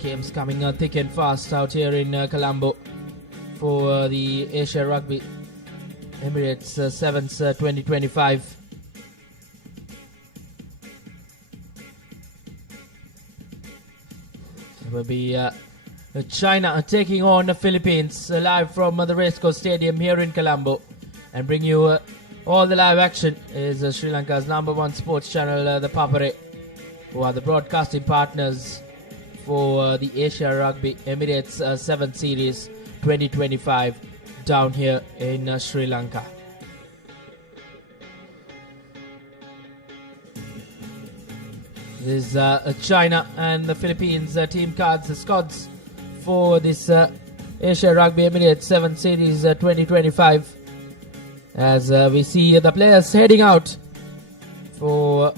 games coming thick and fast out here in Colombo for the Asia Rugby Emirates Sevens 2025. It will be China taking on the Philippines live from the Racecourse Stadium here in Colombo, and bring you all the live action is Sri Lanka's #1 sports channel, the Papare, who are the broadcasting partners for the Asia Rugby Emirates 7 Series 2025 down here in Sri Lanka. This is China and the Philippines team cards, the squads for this Asia Rugby Emirates 7 Series 2025. As we see the players heading out for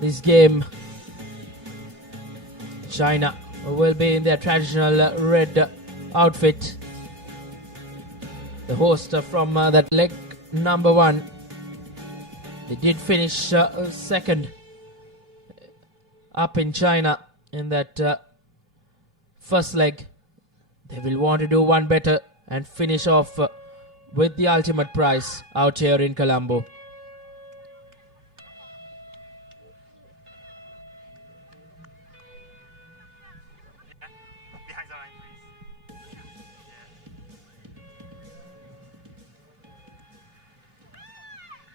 this game. China will be in their traditional red outfit. The host from that leg #1. They did finish second up in China in that first leg. They will want to do one better and finish off with the ultimate prize out here in Colombo.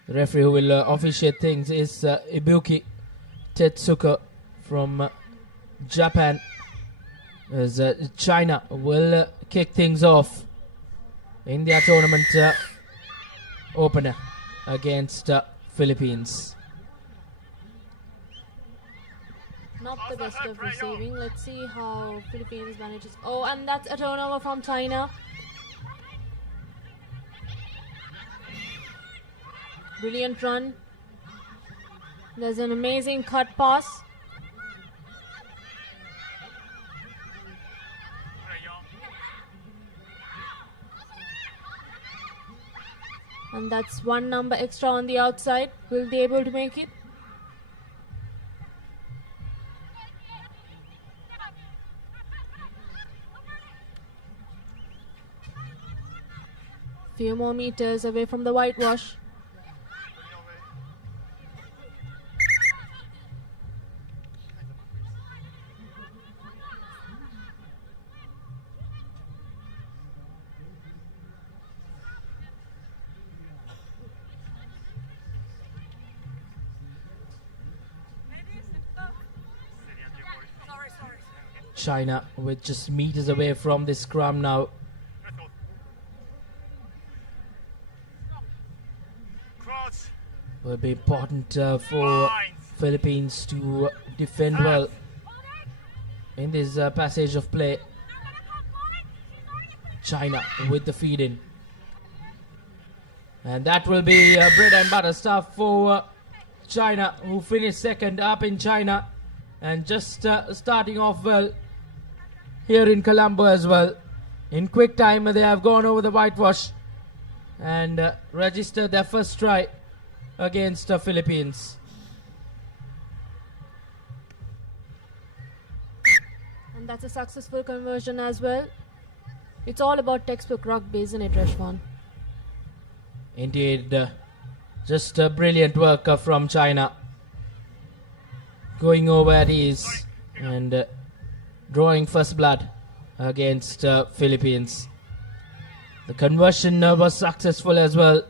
The referee who will officiate things is Ibuki Tetsuka from Japan, as China will kick things off in their tournament opener against Philippines. Not the best of receiving. Let's see how Philippines manages. Oh, and that's a turnover from China. Brilliant run. There's an amazing cut pass. And that's one number extra on the outside. Will they be able to make it? Few more meters away from the whitewash. China with just meters away from this scrum now. Will be important for Philippines to defend well in this passage of play. China with the feed in, and that will be bread and butter stuff for China, who finished second up in China and just starting off well here in Colombo as well. In quick time they have gone over the whitewash and registered their first try against the Philippines. And that's a successful conversion as well. It's all about textbook rugby, isn't it, Rashwan? Indeed, just brilliant work from China, going over at ease and drawing first blood against Philippines. The conversion was successful as well,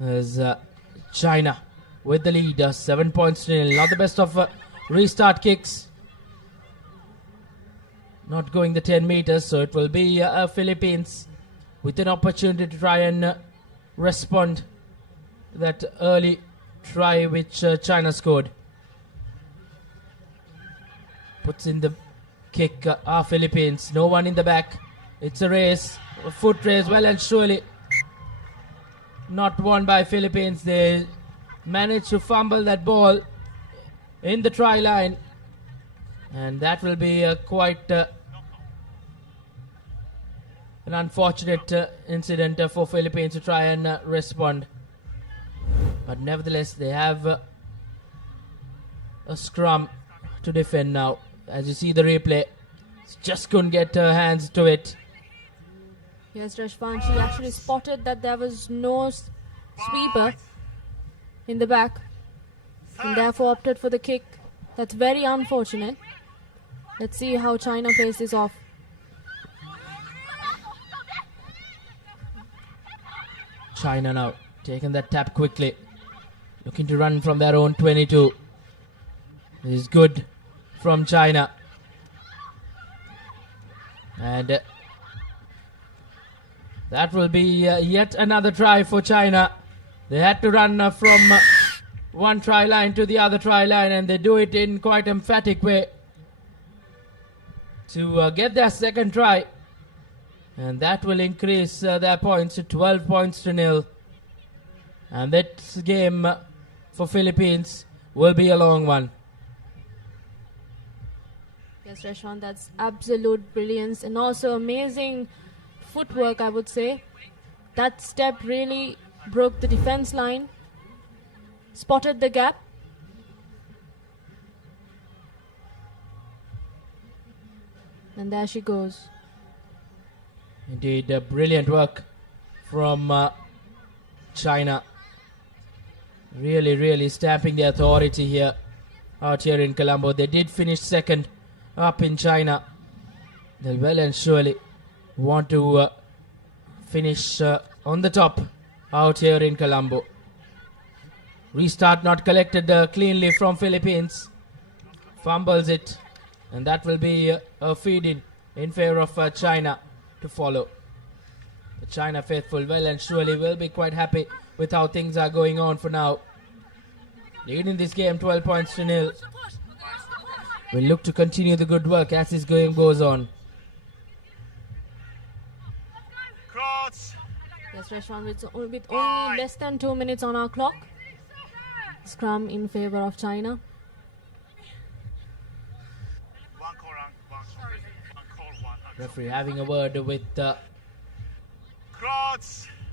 as China with the lead, 7 points to nil. Not the best of restart kicks, not going the 10 meters, so it will be Philippines with an opportunity to try and respond to that early try which China scored. Puts in the kick, Philippines. No one in the back. It's a race, a foot race, well and surely not won by Philippines. They managed to fumble that ball in the try line, and that will be quite an unfortunate incident for Philippines to try and respond. But nevertheless, they have a scrum to defend now. As you see the replay, Just couldn't get her hands to it. Yes, Rashwan, she actually spotted that there was no sweeper in the back and therefore opted for the kick. That's very unfortunate. Let's see how China plays this off. China now taking that tap quickly. Looking to run from their own 22. This is good from China. And that will be yet another try for China. They had to run from one try line to the other try line, and they do it in quite emphatic way to get their second try. And that will increase their points to 12 points to nil. And that game for Philippines will be a long one. Yes, Rashwan, that's absolute brilliance and also amazing footwork, I would say. That step really broke the defense line, spotted the gap. And there she goes. Indeed, brilliant work from China. Really stamping the authority here out here in Colombo. They did finish second up in China. They'll well and surely want to finish on the top out here in Colombo. Restart not collected cleanly from Philippines. Fumbles it, and that will be a feed in favor of China to follow. The China faithful well and surely will be quite happy with how things are going on for now. Leading this game 12 points to nil. We'll look to continue the good work as this game goes on. Yes, Rashwan, with only less than 2 minutes on our clock. Scrum in favor of China. Referee having a word with the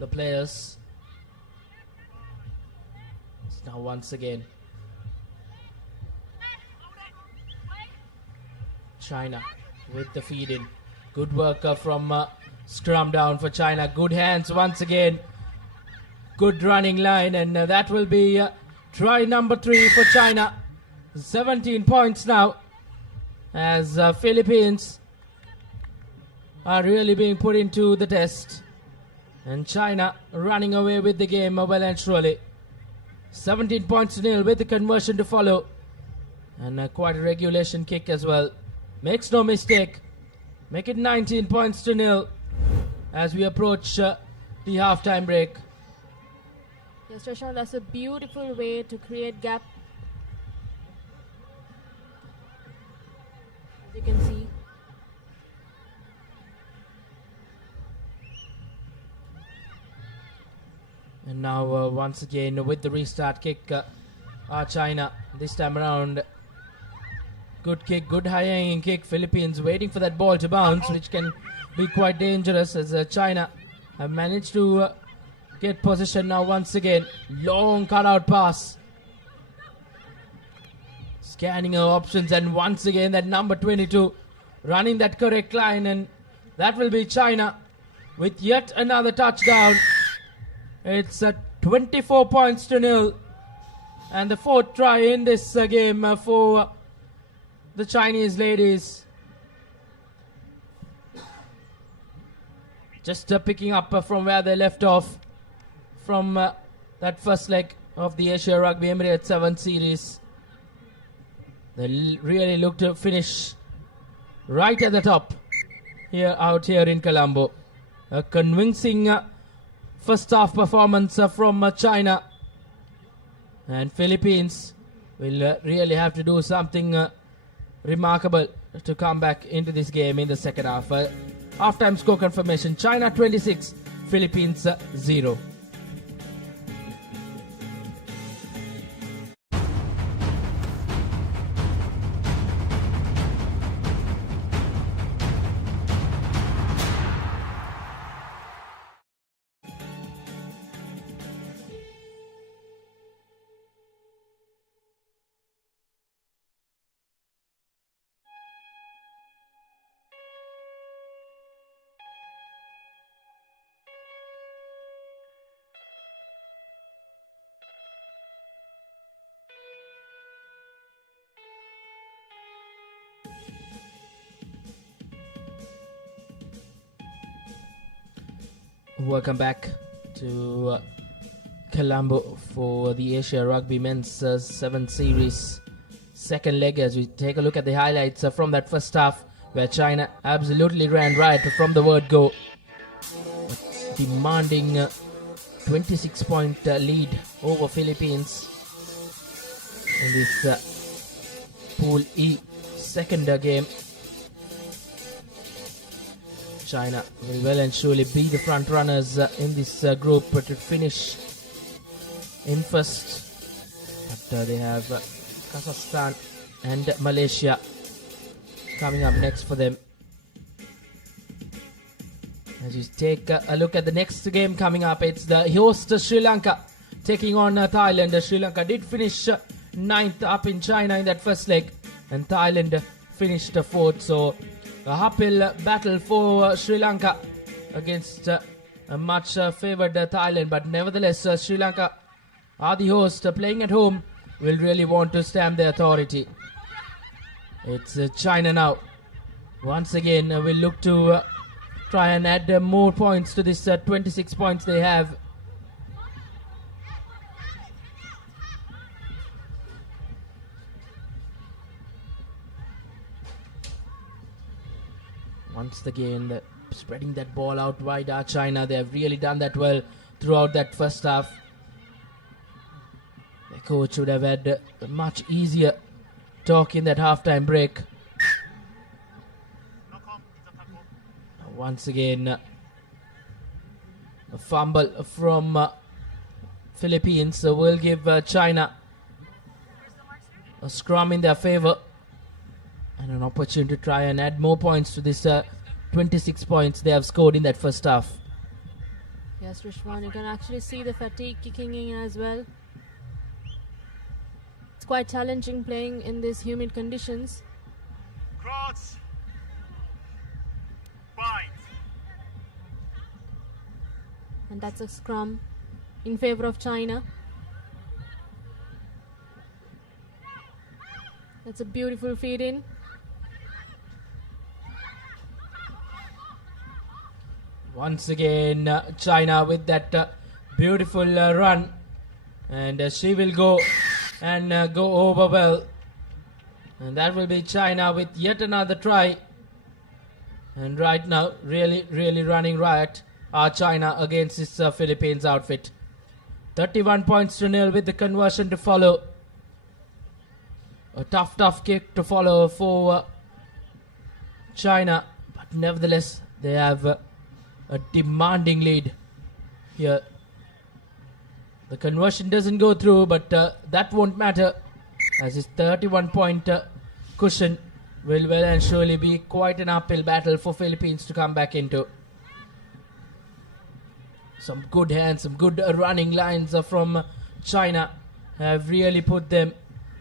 players. Now once again, China with the feed in. Good work from scrum down for China. Good hands once again. Good running line, and that will be try number 3 for China. 17 points now as Philippines are really being put into the test, and China running away with the game well and surely. 17 points to nil with the conversion to follow, and quite a regulation kick as well. Makes no mistake. Make it 19 points to nil as we approach the halftime break. Yes, Rashwan, that's a beautiful way to create gap. As you can see. And now once again with the restart kick, China this time around. Good kick, good high-hanging kick. Philippines waiting for that ball to bounce, which can be quite dangerous as China have managed to get possession now once again. Long cut-out pass. Scanning her options, and once again that number 22 running that correct line, and that will be China with yet another touchdown. It's 24 points to nil, and the 4th try in this game for the Chinese ladies. Just picking up from where they left off from that first leg of the Asia Rugby Emirates 7 series. They really look to finish right at the top here out here in Colombo. A convincing first half performance from China, and Philippines will really have to do something remarkable to come back into this game in the second half. Halftime score confirmation: China 26, Philippines 0. Welcome back to Colombo for the Asia Rugby Men's 7 Series second leg, as we take a look at the highlights from that first half, where China absolutely ran riot from the word go, demanding 26-point lead over Philippines in this Pool E second game. China will well and surely be the front runners in this group to finish in first. But they have Kazakhstan and Malaysia coming up next for them. As you take a look at the next game coming up, it's the host Sri Lanka taking on Thailand. Sri Lanka did finish ninth up in China in that first leg, and Thailand finished fourth. So a uphill battle for Sri Lanka against a much favoured Thailand. But nevertheless, Sri Lanka are the host, playing at home, will really want to stamp their authority. It's China now. Once again, will look to try and add more points to this 26 points they have. Once again, spreading that ball out wide are China. They have really done that well throughout that first half. The coach would have had a much easier talk in that halftime break. Once again, a fumble from Philippines will give China a scrum in their favor and an opportunity to try and add more points to this 26 points they have scored in that first half. Yes, Rishwan, you can actually see the fatigue kicking in as well. It's quite challenging playing in these humid conditions. Cross. Bind. And that's a scrum in favor of China. That's a beautiful feed in. Once again, China with that beautiful run, and she will go and go over well, and that will be China with yet another try. And right now, really running riot are China against this Philippines outfit. 31 points to nil with the conversion to follow. A tough kick to follow for China, but nevertheless they have a demanding lead here. The conversion doesn't go through, but that won't matter, as his 31-point cushion will well and surely be quite an uphill battle for Philippines to come back into. Some good hands, some good running lines from China have really put them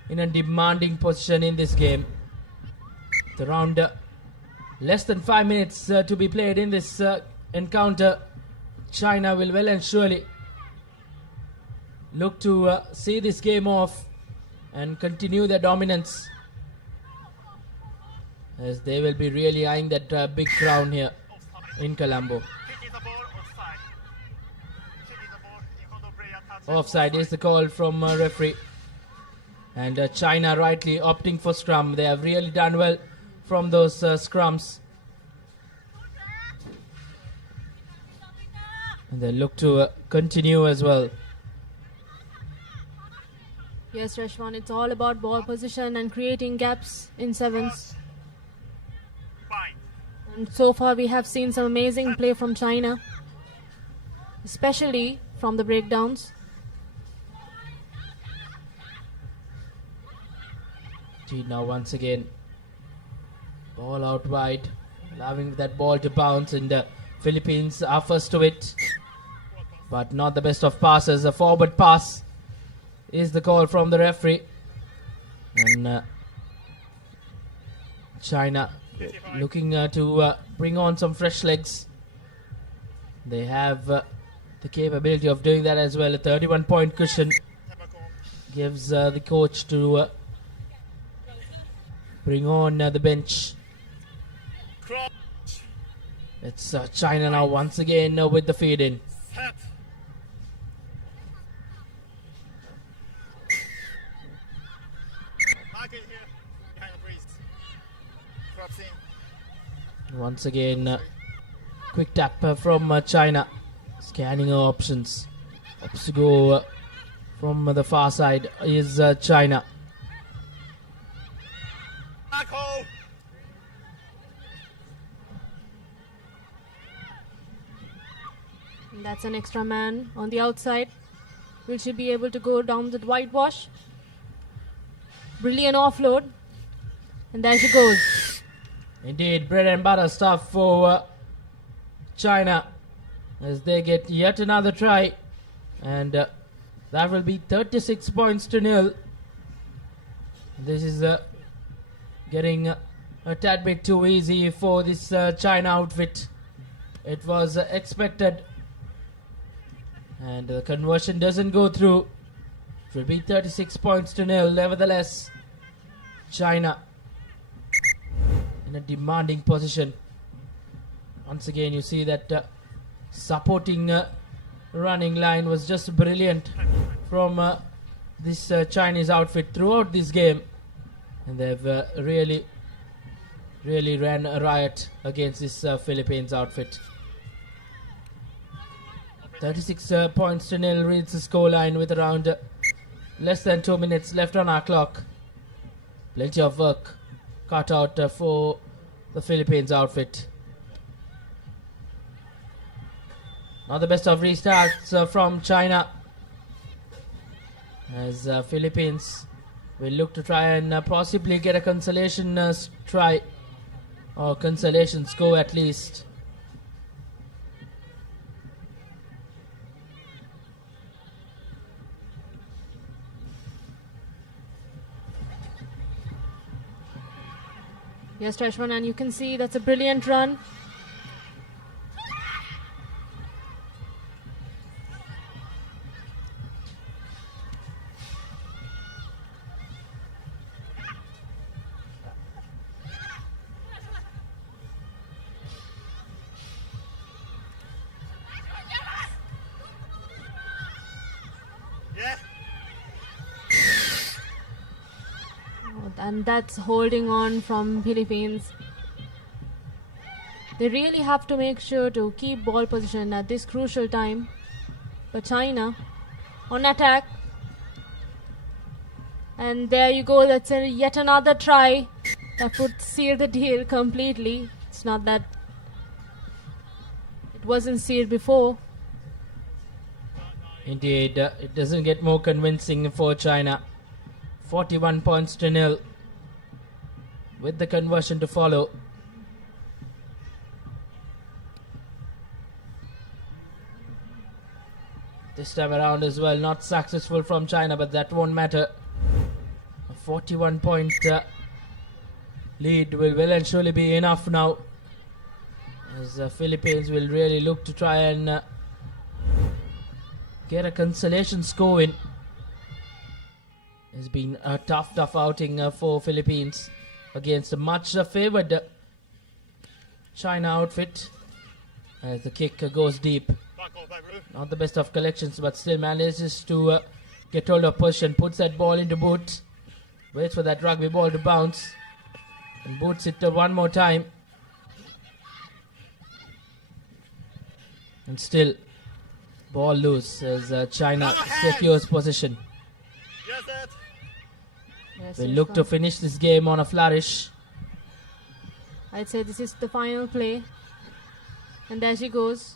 in a demanding position in this game. It's around less than 5 minutes to be played in this encounter. China will well and surely look to see this game off and continue their dominance, as they will be really eyeing that big crown here in Colombo. Offside is the call from referee, and China rightly opting for scrum. They have really done well from those scrums, and they look to continue as well. Yes, Rashwan, it's all about ball position and creating gaps in sevens. And so far we have seen some amazing play from China, especially from the breakdowns. Now once again, ball out wide, allowing that ball to bounce, and the Philippines are first to it, but not the best of passes. A forward pass is the call from the referee, and China looking to bring on some fresh legs. They have the capability of doing that as well. A 31-point cushion gives the coach to bring on the bench. It's China now once again with the feed in. Set. Mark it here. Behind the breeze. Crops in. Once again, quick tap from China. Scanning her options. Opts to go from the far side is China. Back hole. And that's an extra man on the outside. Will she be able to go down the whitewash? Brilliant offload. And there she goes. Indeed, bread and butter stuff for China as they get yet another try. And that will be 36 points to nil. This is getting a tad bit too easy for this China outfit. It was expected. And the conversion doesn't go through. It will be 36 points to nil. Nevertheless, China in a demanding position. Once again, you see that supporting running line was just brilliant from this Chinese outfit throughout this game. And they've really ran a riot against this Philippines outfit. 36 points to nil reads the scoreline with around less than 2 minutes left on our clock. Plenty of work cut out for the Philippines outfit. Not the best of restarts from China, as Philippines will look to try and possibly get a consolation try, or consolation score at least. Yes, Trashman, and you can see that's a brilliant run. Yeah. And that's holding on from Philippines. They really have to make sure to keep ball position at this crucial time. But China on attack. And there you go, that's yet another try that would seal the deal completely. It's not that it wasn't sealed before. Indeed, it doesn't get more convincing for China. 41 points to nil with the conversion to follow. This time around as well, not successful from China, but that won't matter. A 41 point lead will well and surely be enough now, as the Philippines will really look to try and get a consolation score in. It's been a tough outing for Philippines against a much favoured China outfit, as the kick goes deep. Back hole, back blue. Not the best of collections, but still manages to get hold of position, puts that ball into boot, waits for that rugby ball to bounce, and boots it one more time. And still, ball loose as China secures position. Yes, that. Yes, We'll yes, look to fine. finish this game on a flourish. I'd say this is the final play. And there she goes.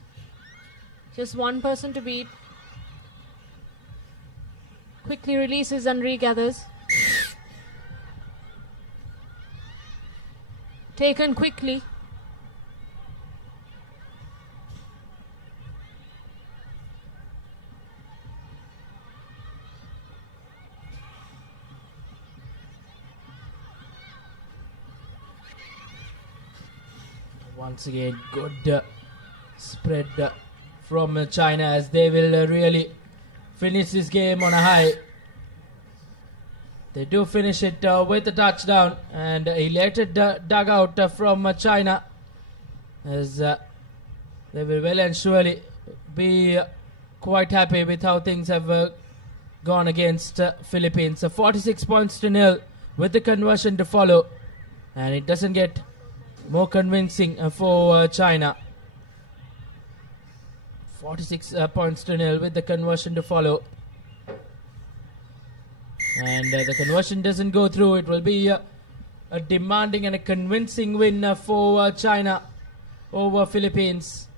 Just one person to beat. Quickly releases and regathers. Taken quickly. Once again, good spread from China, as they will really finish this game on a high. They do finish it with a touchdown, and elated dugout from China, as They will well and surely be quite happy with how things have gone against Philippines. 46 points to nil with the conversion to follow. And it doesn't get more convincing for China. 46 points to nil with the conversion to follow. And the conversion doesn't go through. It will be a demanding and a convincing win for China over Philippines.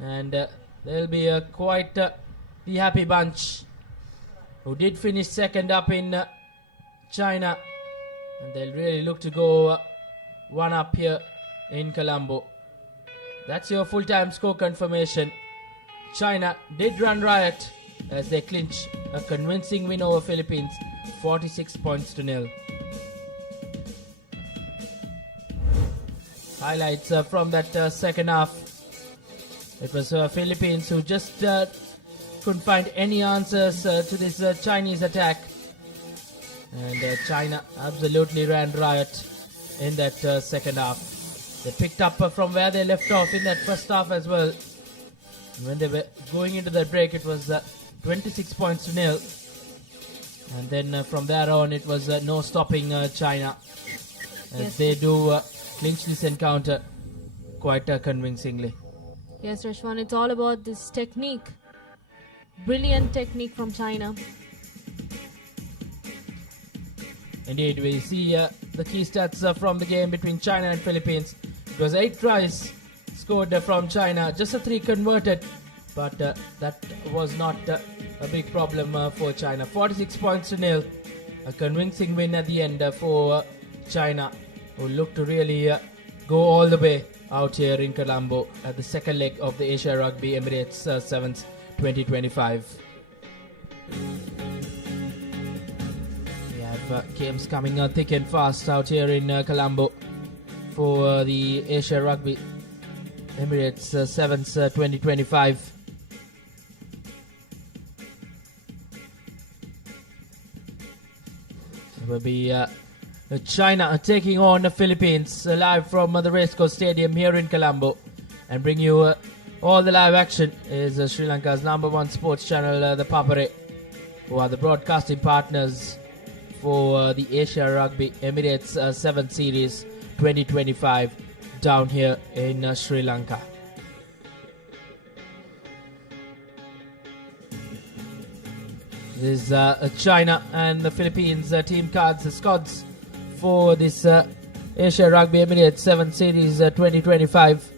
And they'll be quite the happy bunch who did finish second up in China. And they'll really look to go one up here in Colombo. That's your full-time score confirmation. China did run riot as they clinch a convincing win over Philippines, 46 points to nil. Highlights from that second half. It was Philippines who just couldn't find any answers to this Chinese attack. And China absolutely ran riot in that second half. They picked up from where they left off in that first half as well. When they were going into that break, it was 26 points to nil. And then from there on, it was no stopping China. As they do clinch this encounter quite convincingly. Yes, Rashwan, it's all about this technique. Brilliant technique from China. Indeed, we see the key stats from the game between China and Philippines. It was 8 tries scored from China, just 3 converted, but that was not a big problem for China. 46 points to nil, a convincing win at the end for China, who look to really go all the way out here in Colombo at the second leg of the Asia Rugby Emirates 7th 2025. We have games coming thick and fast out here in Colombo for the Asia Rugby Emirates 7th 2025. It will be China taking on the Philippines live from the Race Course Stadium here in Colombo, and bring you all the live action is Sri Lanka's #1 sports channel, the Papare, who are the broadcasting partners for the Asia Rugby Emirates 7th Series 2025 down here in Sri Lanka. This is China and the Philippines team cards, the squads for this Asia Rugby Emirates 7th Series 2025.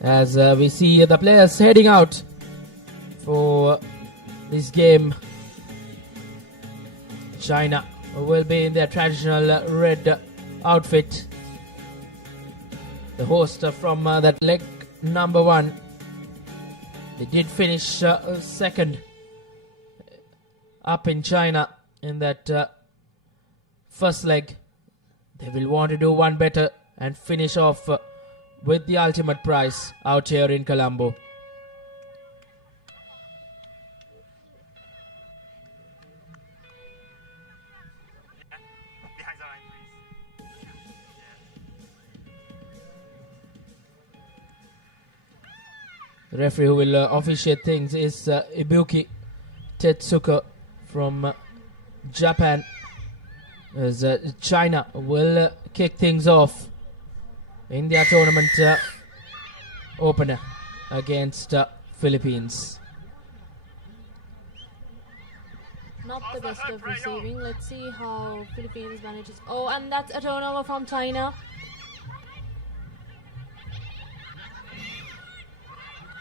As we see the players heading out for this game. China will be in their traditional red outfit. The host from that leg #1. They did finish second up in China in that first leg. They will want to do one better and finish off with the ultimate prize out here in Colombo. Behind the line, please. The referee who will officiate things is Ibuki Tetsuka from Japan. As China will kick things off in their tournament opener against Philippines. Not the best of receiving. Let's see how Philippines manages. Oh, and that's a turnover from China.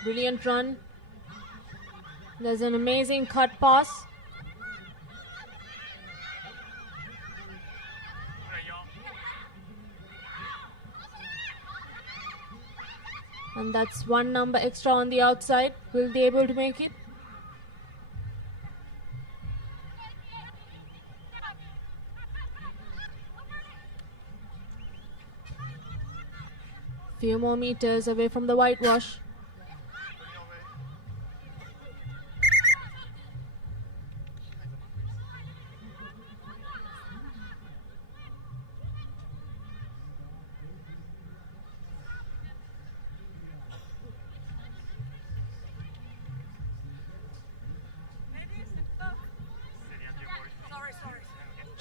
Brilliant run. There's an amazing cut pass. And that's 1 number extra on the outside. Will they be able to make it? Few more meters away from the whitewash.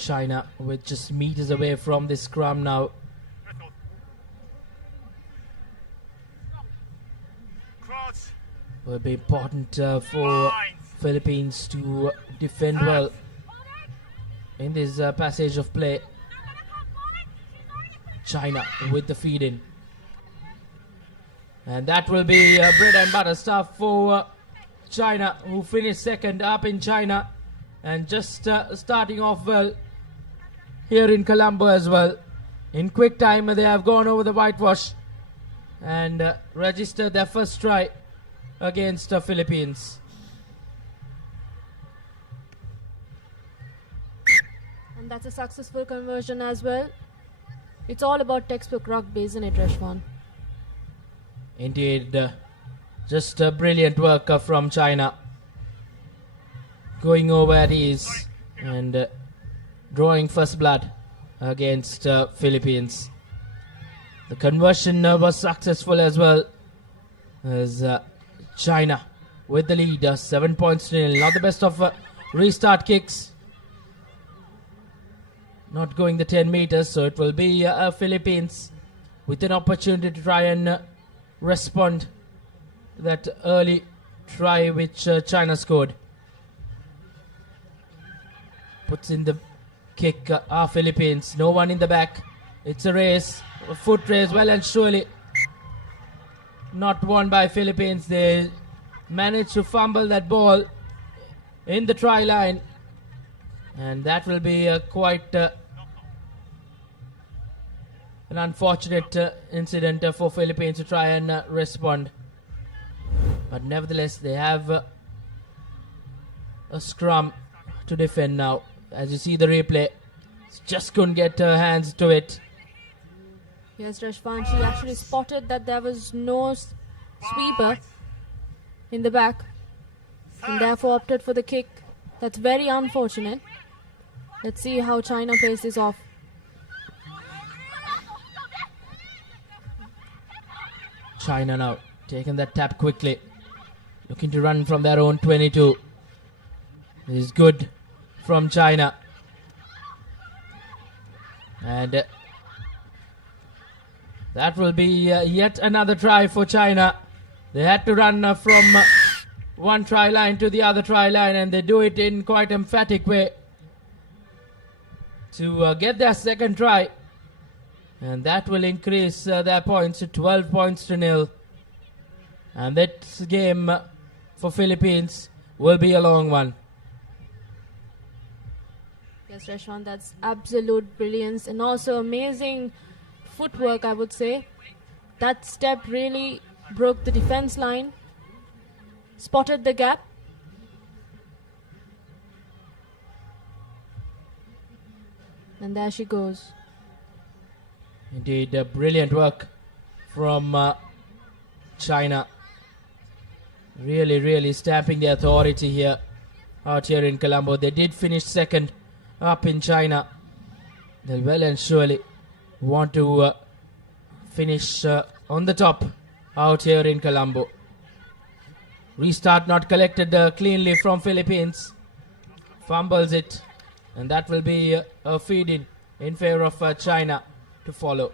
China with just meters away from the scrum now. Will be important for Philippines to defend well in this passage of play. China with the feed in. And that will be bread and butter stuff for China, who finished second up in China. And just starting off well here in Colombo as well. In quick time they have gone over the whitewash and registered their first try against the Philippines. And that's a successful conversion as well. It's all about textbook rugby, isn't it, Rashwan? Indeed. Just brilliant work from China. Going over at ease and drawing first blood against Philippines. The conversion was successful as well, as China with the lead, 7 points to nil. Not the best of restart kicks. Not going the 10 meters, so it will be Philippines with an opportunity to try and respond to that early try which China scored. Puts in the kick, Philippines. No one in the back. It's a race, a foot race, well and surely not won by Philippines. They managed to fumble that ball in the try line, and that will be quite an unfortunate incident for Philippines to try and respond. But nevertheless, they have a scrum to defend now. As you see the replay, just couldn't get her hands to it. Yes, Rashwan, she actually spotted that there was no sweeper in the back and therefore opted for the kick. That's very unfortunate. Let's see how China plays this off. China now taking that tap quickly, looking to run from their own 22. This is good from China. And that will be yet another try for China. They had to run from one try line to the other try line, and they do it in quite emphatic way to get their second try. And that will increase their points to 12 points to nil. And that game for Philippines will be a long one. Yes, Rashwan, that's absolute brilliance and also amazing footwork, I would say. That step really broke the defense line, spotted the gap. And there she goes. Indeed, brilliant work from China. Really, really stamping the authority here, out here in Colombo. They did finish second up in China. They well and surely want to finish on the top out here in Colombo. Restart not collected cleanly from Philippines. Fumbles it, and that will be a feed in favor of China to follow.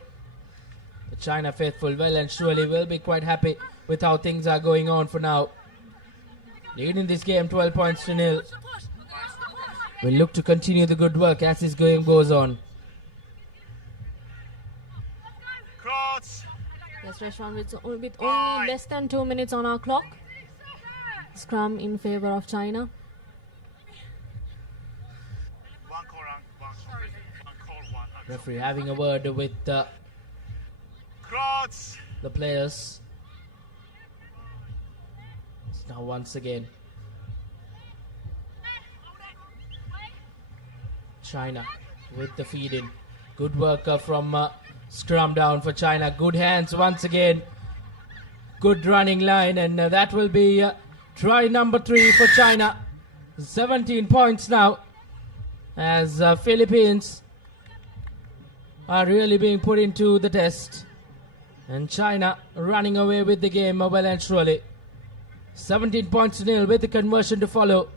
The China faithful well and surely will be quite happy with how things are going on for now. Leading this game 12 points to nil. We'll look to continue the good work as this game goes on. Yes, Rashwan, with only less than 2 minutes on our clock. Scrum in favor of China. Referee having a word with the players. It's now once again China with the feed in. Good work from scrum down for China. Good hands once again. Good running line, and that will be try number 3 for China. 17 points now, as Philippines are really being put into the test, and China running away with the game well and surely. 17 points to nil with the conversion to follow,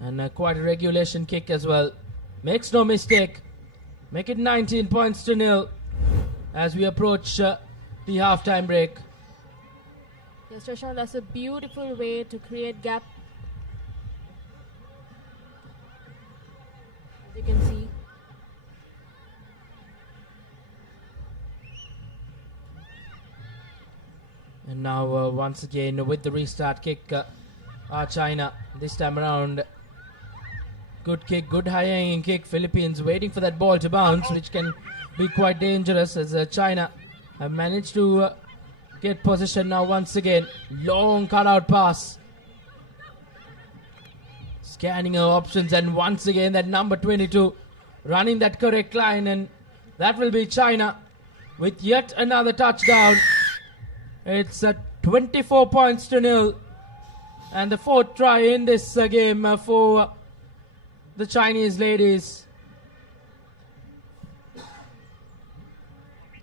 and quite a regulation kick as well. makes no mistake. Make it 19 points to nil as we approach the halftime break. Yes, Rashwan, that's a beautiful way to create gap. As you can see. And now once again with the restart kick, China this time around. Good kick, good high-hanging kick. Philippines waiting for that ball to bounce, which can be quite dangerous as China have managed to get possession now once again. Long cut-out pass. Scanning our options, and once again that number 22 running that correct line, and that will be China with yet another touchdown. It's 24 points to nil, and the fourth try in this game for the Chinese ladies.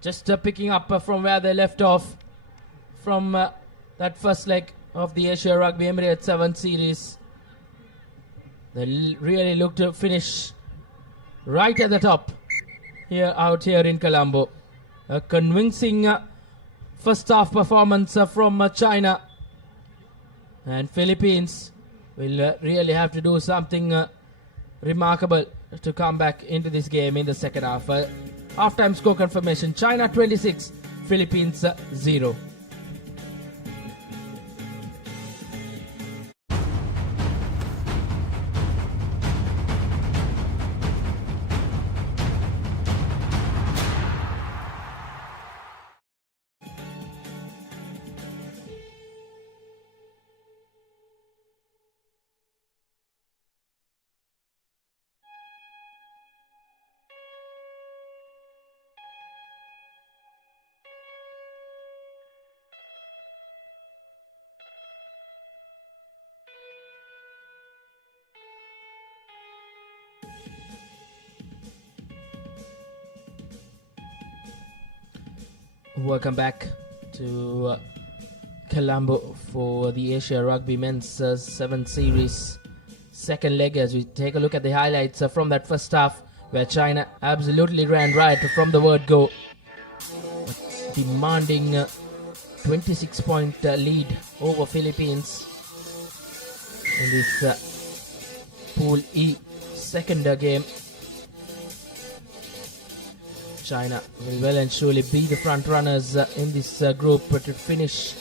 Just picking up from where they left off from that first leg of the Asia Rugby Emirates 7 series. They really look to finish right at the top out here in Colombo. A convincing first half performance from China, and Philippines will really have to do something remarkable to come back into this game in the second half. Halftime score confirmation: China 26, Philippines 0. Welcome back to Colombo for the Asia Rugby Men's 7 Series second leg, as we take a look at the highlights from that first half, where China absolutely ran right from the word go, demanding 26-point lead over Philippines in this Pool E second game. China will well and surely be the front runners in this group to finish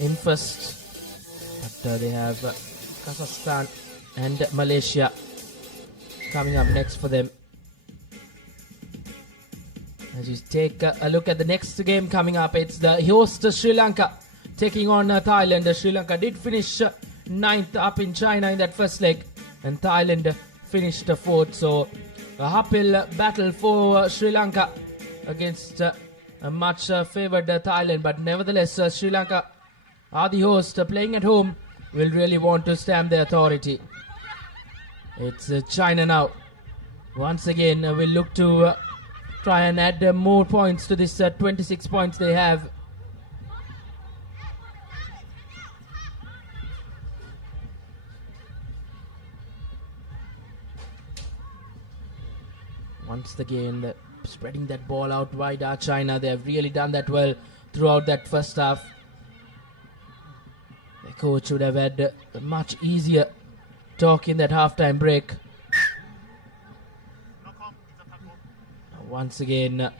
in first, but they have Kazakhstan and Malaysia coming up next for them. As you take a look at the next game coming up, it's the host Sri Lanka taking on Thailand. Sri Lanka did finish ninth up in China in that first leg, and Thailand finished fourth, so a uphill battle for Sri Lanka against a much favoured Thailand. But nevertheless, Sri Lanka are the host, playing at home, will really want to stamp their authority. It's China now. Once again, will look to try and add more points to this 26 points they have. Once again, spreading that ball out wide are China. They have really done that well throughout that first half. The coach would have had a much easier talk in that halftime break. Once again, a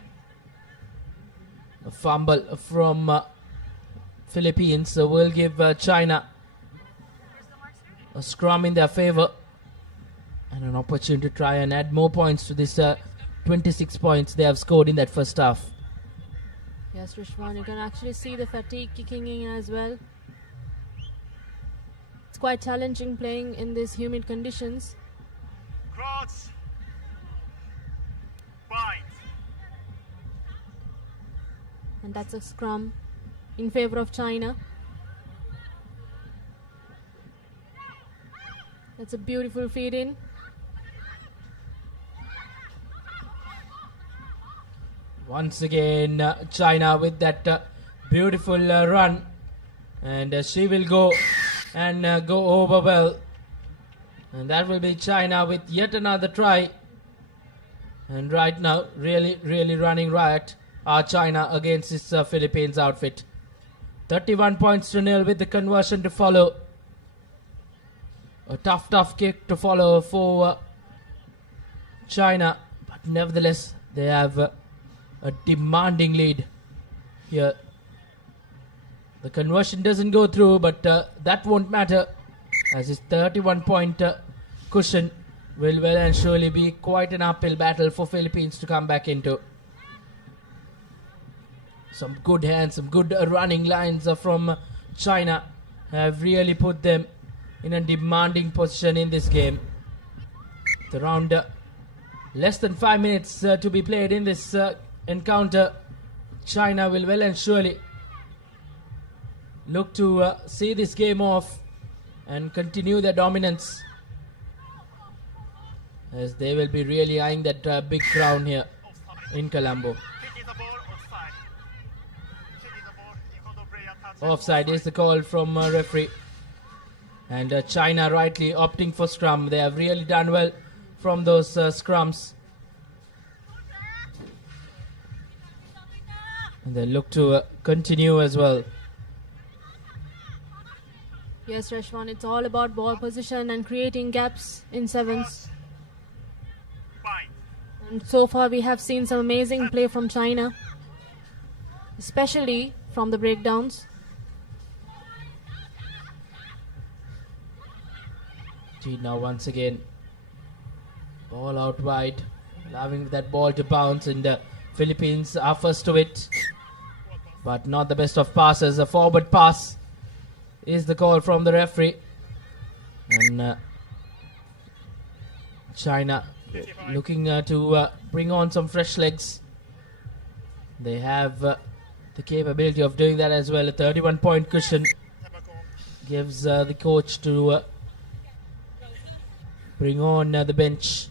fumble from Philippines will give China a scrum in their favor and an opportunity to try and add more points to this 26 points they have scored in that first half. Yes, Rishwan, you can actually see the fatigue kicking in as well. It's quite challenging playing in these humid conditions. Cross. Bind. And that's a scrum in favor of China. That's a beautiful feed in. Once again, China with that beautiful run, and she will go and go over well. And that will be China with yet another try. And right now, really running riot are China against this Philippines outfit. 31 points to nil with the conversion to follow. A tough kick to follow for China. But nevertheless, they have a demanding lead here. The conversion doesn't go through, but that won't matter, as his 31-point cushion will well and surely be quite an uphill battle for Philippines to come back into. Some good hands, some good running lines from China have really put them in a demanding position in this game. With around less than 5 minutes to be played in this encounter, China will well and surely look to see this game off and continue their dominance, as they will be really eyeing that big crown here in Colombo. Offside is the call from referee, and China rightly opting for scrum. They have really done well from those scrums, and they look to continue as well. Yes, Rashwan, it's all about ball position and creating gaps in sevens. And so far we have seen some amazing play from China, especially from the breakdowns. Now once again, ball out wide, allowing that ball to bounce, and the Philippines are first to it, but not the best of passes. A forward pass is the call from the referee, and China looking to bring on some fresh legs. They have the capability of doing that as well. A 31-point cushion gives the coach to bring on the bench.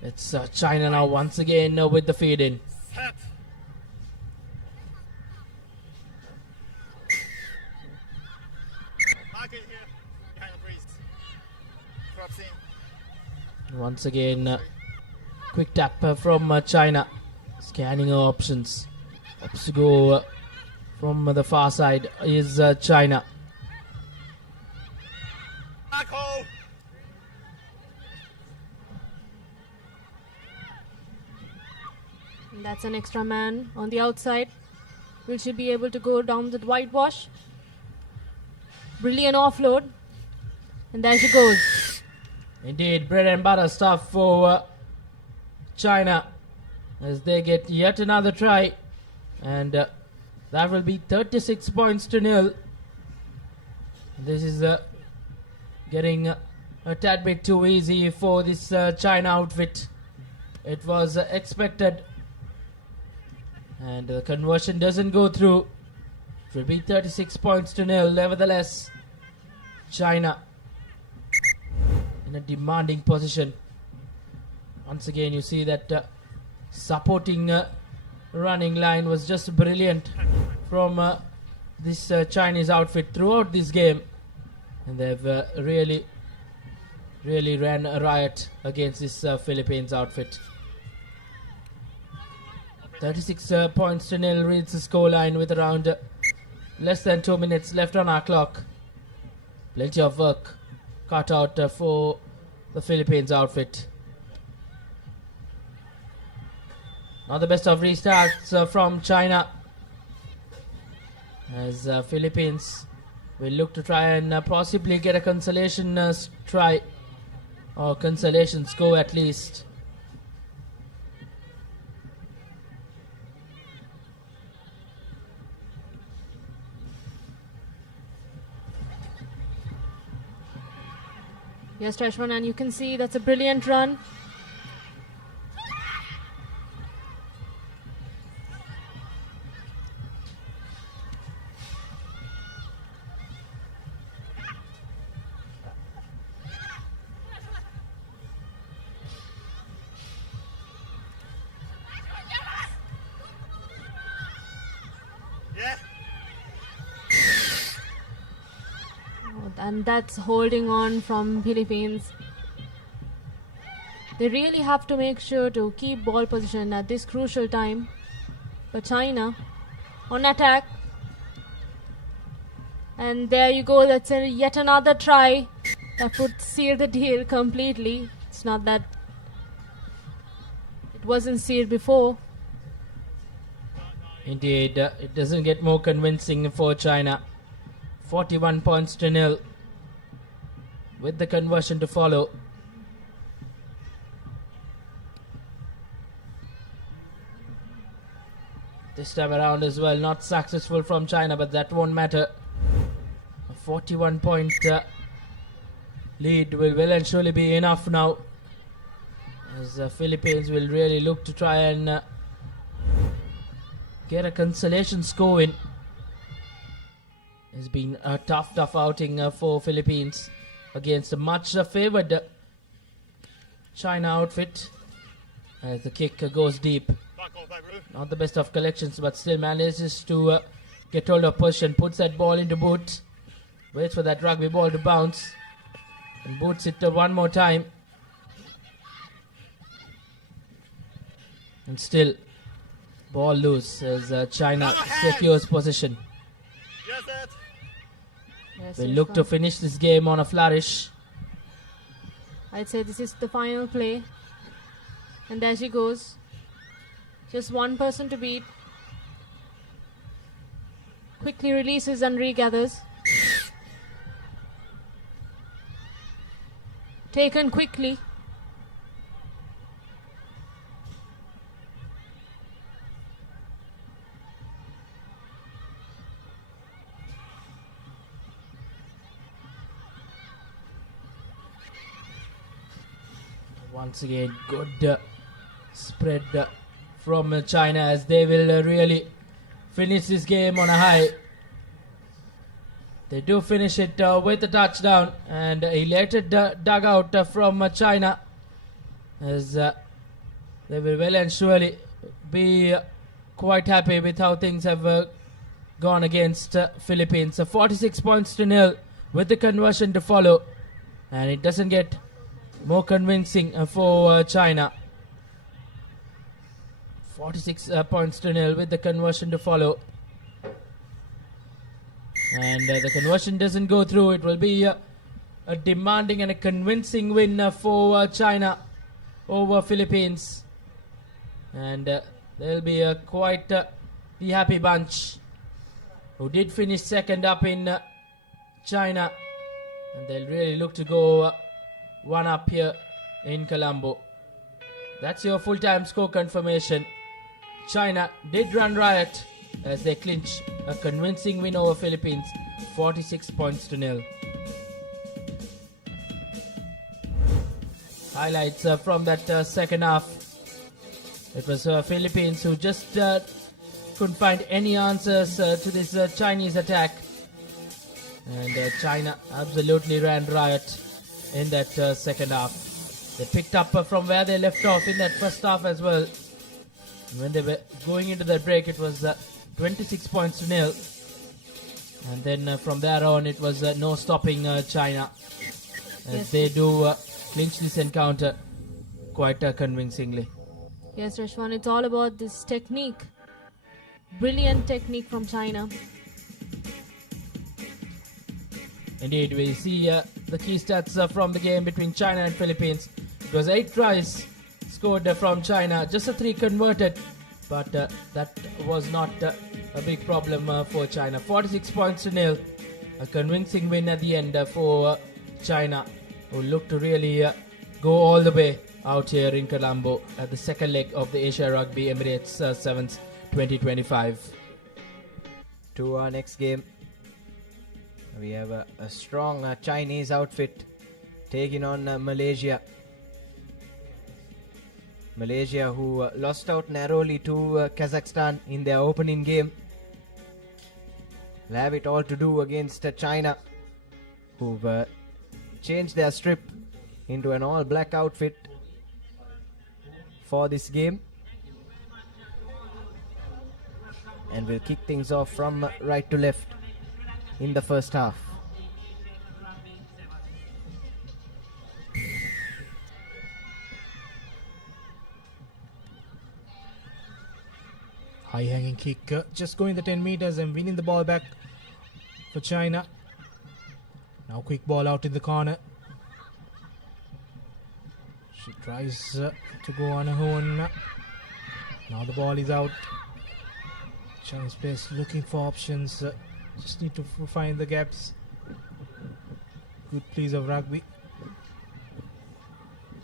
It's China now once again with the feed in. Once again, quick tap from China, scanning her options. Opts to go from the far side is China. And that's an extra man on the outside. Will she be able to go down the whitewash? Brilliant offload. And there she goes. Indeed, bread and butter stuff for China, as they get yet another try. And that will be 36 points to nil. This is getting a tad bit too easy for this China outfit. It was expected, and the conversion doesn't go through. It will be 36 points to nil. Nevertheless, China in a demanding position. Once again, you see that supporting running line was just brilliant from this Chinese outfit throughout this game, and they've really ran a riot against this Philippines outfit. 36 points to nil reads the scoreline with around less than 2 minutes left on our clock. Plenty of work cut out for the Philippines outfit. Not the best of restarts from China, as Philippines will look to try and possibly get a consolation try, or consolation score at least. Yes, Rashwan, and you can see that's a brilliant run. and that's holding on from Philippines. They really have to make sure to keep ball position at this crucial time. But China on attack. And there you go, that's yet another try that would seal the deal completely. It's not that it wasn't sealed before. Indeed, it doesn't get more convincing for China. 41 points to nil with the conversion to follow. This time around as well, not successful from China, but that won't matter. A 41 point lead will well and surely be enough now, as the Philippines will really look to try and get a consolation score in. It's been a tough outing for Philippines against a much favoured China outfit, as the kick goes deep. Not the best of collections, but still manages to get hold of position, puts that ball into boot, waits for that rugby ball to bounce, and boots it one more time. And still, ball loose as China secures position. Yes, We'll look to finish this game on a flourish. I'd say this is the final play. And there she goes. Just one person to beat. Quickly releases and regathers. Taken quickly. Once again, good spread from China, as they will really finish this game on a high. They do finish it with a touchdown, and elated dugout from China, as they will well and surely be quite happy with how things have gone against Philippines. 46 points to nil with the conversion to follow, and it doesn't get more convincing for China. 46 points to nil with the conversion to follow. And the conversion doesn't go through. It will be a demanding and a convincing win for China over Philippines. And they'll be quite the happy bunch who did finish second up in China. And they'll really look to go one up here in Colombo. That's your full-time score confirmation. China did run riot as they clinch a convincing win over Philippines, 46 points to nil. Highlights from that second half. It was Philippines who just couldn't find any answers to this Chinese attack. And China absolutely ran riot in that second half. They picked up from where they left off in that first half as well. When they were going into that break, it was 26 points to nil. And then from there on, it was no stopping China, as they do clinch this encounter quite convincingly. Yes, Rashwan, it's all about this technique. Brilliant technique from China. Indeed, we see the key stats from the game between China and Philippines. It was 8 tries scored from China, just 3 converted, but that was not a big problem for China. 46 points to nil, a convincing win at the end for China, who look to really go all the way out here in Colombo at the second leg of the Asia Rugby Emirates 7th 2025. To our next game, we have a strong Chinese outfit taking on Malaysia. Malaysia, who lost out narrowly to Kazakhstan in their opening game, will have it all to do against China, who've changed their strip into an all-black outfit for this game, and will kick things off from right to left in the first half. High hanging kick, just going the 10 meters and winning the ball back for China. Now quick ball out in the corner. She tries to go on her own. Now the ball is out. Chinese players looking for options. Just need to find the gaps. Good plays of Rugby.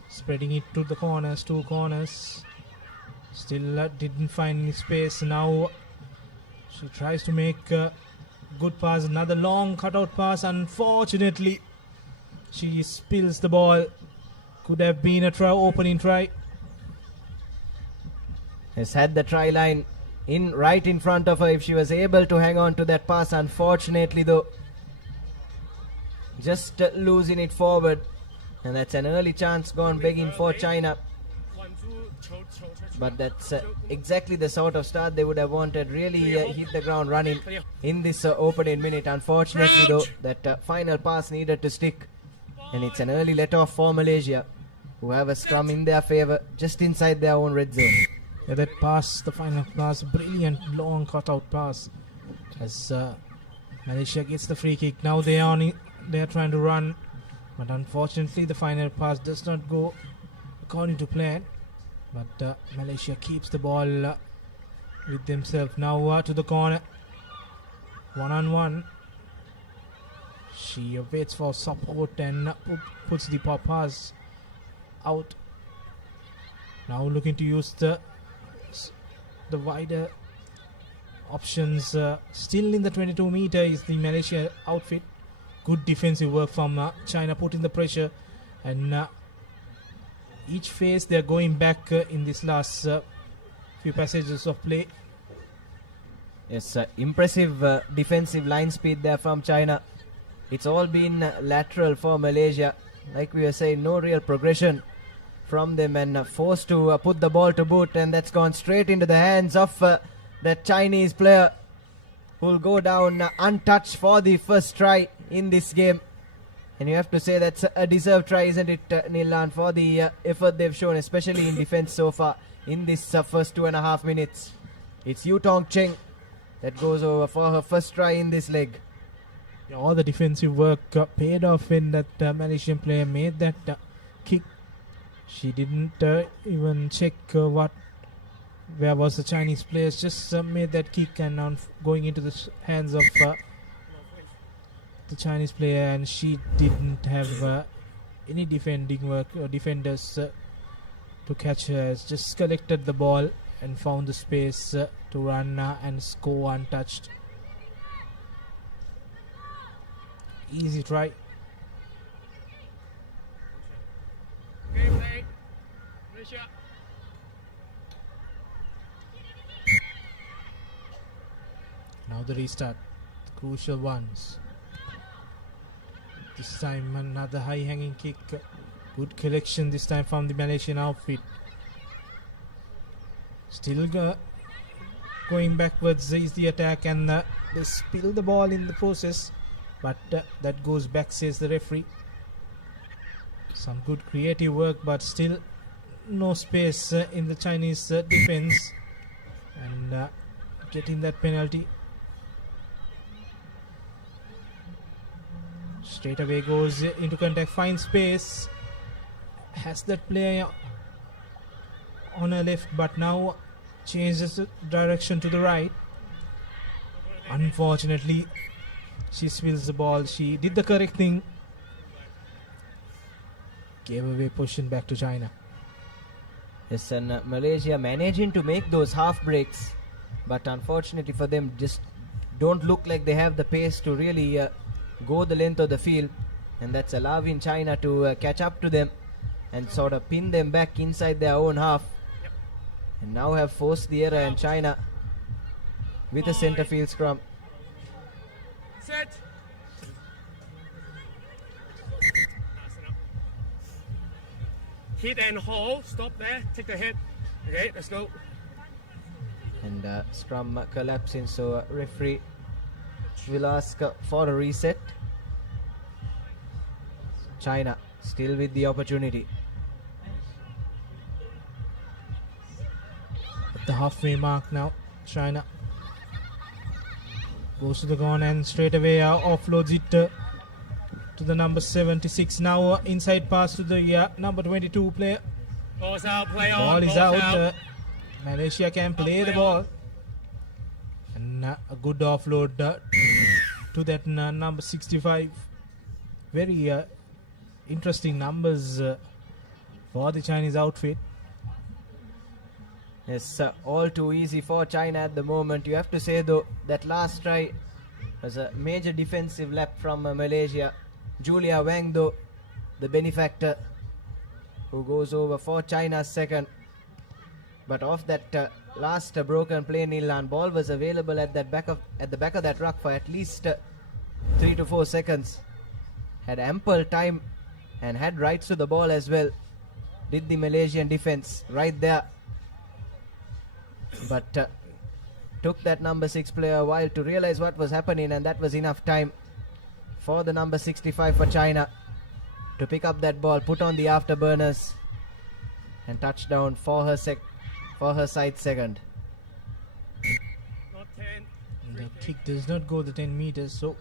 Spreading it to the corners, two corners. Still didn't find any space. Now she tries to make a good pass. Another long cutout pass. Unfortunately, she spills the ball. Could have been a opening try. Has had the try line right in front of her if she was able to hang on to that pass. Unfortunately, though, just losing it forward. And that's an early chance gone begging for China. But that's exactly the sort of start they would have wanted. Really hit the ground running in this opening minute. Unfortunately, though, that final pass needed to stick. And it's an early let-off for Malaysia, who have a scrum in their favour just inside their own red zone. Yeah, that pass, the final pass, brilliant long cutout pass. As Malaysia gets the free kick. Now they are trying to run. But unfortunately, the final pass does not go according to plan. But Malaysia keeps the ball with themselves. Now to the corner. 1-on-1. She waits for support and puts the pop pass out. Now looking to use the wider options. Still in the 22 meter is the Malaysia outfit. Good defensive work from China, putting the pressure, and each phase they are going back in this last few passages of play. Yes, impressive defensive line speed there from China. It's all been lateral for Malaysia. Like we were saying, no real progression from them, and forced to put the ball to boot, and that's gone straight into the hands of that Chinese player, who will go down untouched for the first try in this game. And you have to say that's a deserved try, isn't it, Nilan, for the effort they've shown, especially in defense so far in this first 2.5 minutes. It's Yu Tong Cheng that goes over for her first try in this leg. All the defensive work paid off when that Malaysian player made that kick. She didn't even check where was the Chinese players. Just made that kick, and now going into the hands of the Chinese player, and she didn't have any defending work or defenders to catch her. Just collected the ball and found the space to run and score untouched. Easy try. Now the restart, crucial ones. This time another high hanging kick. Good collection this time from the Malaysian outfit. Still going backwards is the attack, and they spill the ball in the process. But that goes back, says the referee. Some good creative work, but still no space in the Chinese defense, and getting that penalty. Straight away goes into contact, finds space, has that player on her left, but now changes the direction to the right. Unfortunately, she spills the ball. She did the correct thing. Gave away position back to China. Yes, and Malaysia managing to make those half breaks, but unfortunately for them, just don't look like they have the pace to really go the length of the field, and that's allowing China to catch up to them and sort of pin them back inside their own half. And now have forced the error, and China with a centre field scrum. Set. Hit and hold. Stop there. Take the hit. Okay, let's go. And scrum collapsing, so referee will ask for a reset. China still with the opportunity. At the halfway mark now, China goes to the corner and straight away offloads it to the number 76. Now inside pass to the number 22 player. Ball's out, play on. Ball is ball's out. Malaysia can play the ball. And a good offload to that number 65. Very interesting numbers for the Chinese outfit. Yes, all too easy for China at the moment. You have to say though that last try was a major defensive lap from Malaysia. Julia Wang though, the benefactor, who goes over for China's second. But off that last broken play, Nilan, ball was available at the back of that ruck for at least 3 to 4 seconds. Had ample time and had rights to the ball as well. Did the Malaysian defense right there. But took that number 6 player a while to realize what was happening, and that was enough time for the number 65 for China to pick up that ball, put on the afterburners, and touchdown for her side second. Not 10. The kick does not go the 10 meters, so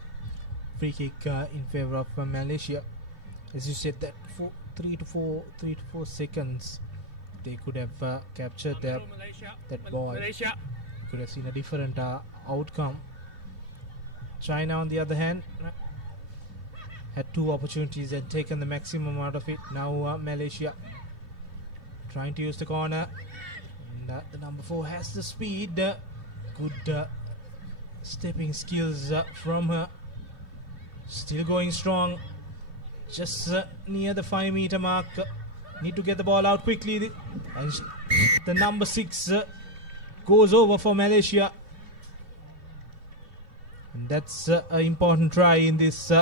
free kick in favor of Malaysia. As you said, that 3 to 4 seconds, they could have captured that ball. Malaysia. Could have seen a different outcome. China, on the other hand, had 2 opportunities and taken the maximum out of it. Now Malaysia trying to use the corner. And, the number 4 has the speed. Good stepping skills from her. Still going strong. Just near the 5 meter mark. Need to get the ball out quickly. And the number 6 goes over for Malaysia. And that's an important try in this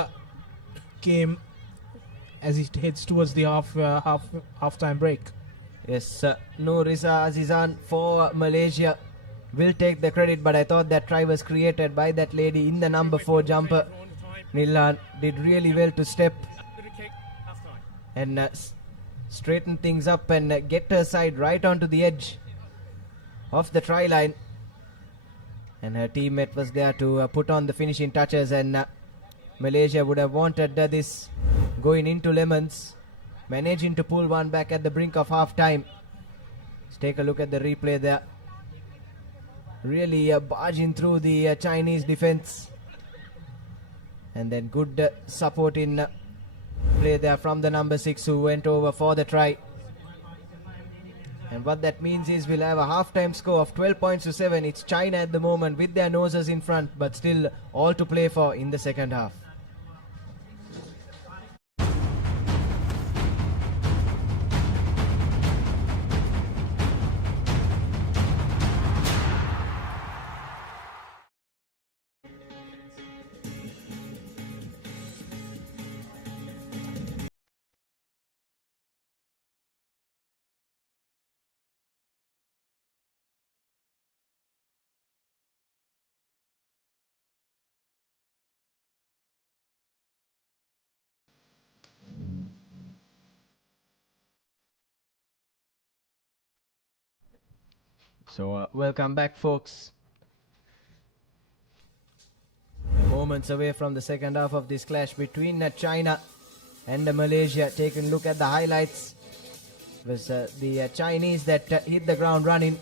game as it heads towards the half-time break. Yes, Nurisa Azizan for Malaysia will take the credit, but I thought that try was created by that lady in the number 4 jumper. Nilan did really well to step and straighten things up and get her side right onto the edge of the try line. And her teammate was there to put on the finishing touches, and Malaysia would have wanted this going into lemons, managing to pull one back at the brink of half time. Let's take a look at the replay there. Really barging through the Chinese defense, and then good support in play there from the number 6 who went over for the try. And what that means is we'll have a half-time score of 12 points to 7. It's China at the moment with their noses in front, but still all to play for in the second half. So welcome back, folks. Moments away from the second half of this clash between China and Malaysia. Taking a look at the highlights. It was the Chinese that hit the ground running.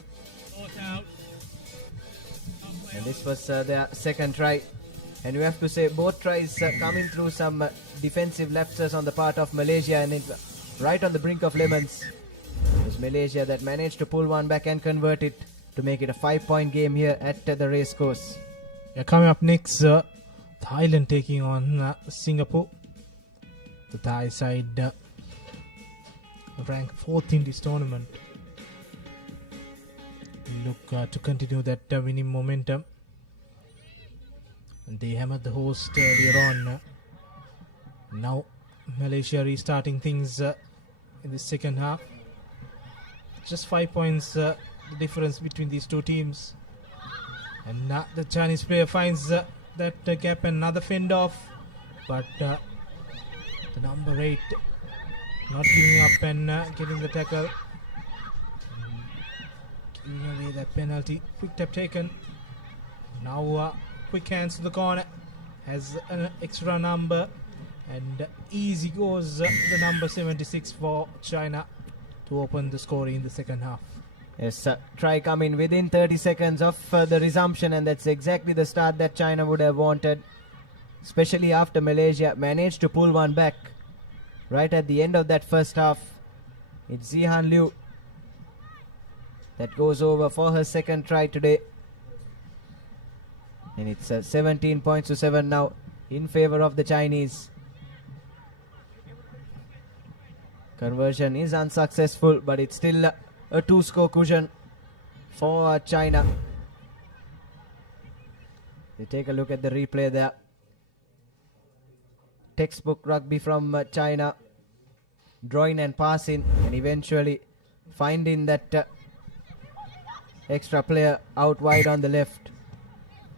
And this was their second try. And we have to say both tries coming through some defensive lapses on the part of Malaysia, and it right on the brink of lemons. It was Malaysia that managed to pull one back and convert it to make it a 5-point game here at the race course. Yeah, coming up next, Thailand taking on Singapore. The Thai side ranked 4th in this tournament. Look to continue that winning momentum. And they hammered the host earlier on. Now Malaysia restarting things in the second half. Just 5 points the difference between these two teams. And the Chinese player finds that gap, another fend off. But the number 8 not giving up and getting the tackle. giving away that penalty. Quick tap taken. Now quick hands to the corner. Has an extra number. And easy goes the number 76 for China to open the scoring in the second half. Yes, try coming within 30 seconds of the resumption, and that's exactly the start that China would have wanted, especially after Malaysia managed to pull one back right at the end of that first half. It's Zihan Liu that goes over for her second try today, and it's 17 points to 7 now in favor of the Chinese. Conversion is unsuccessful, but it's still a 2-score cushion for China. They take a look at the replay there. Textbook rugby from China, drawing and passing, and eventually finding that extra player out wide on the left.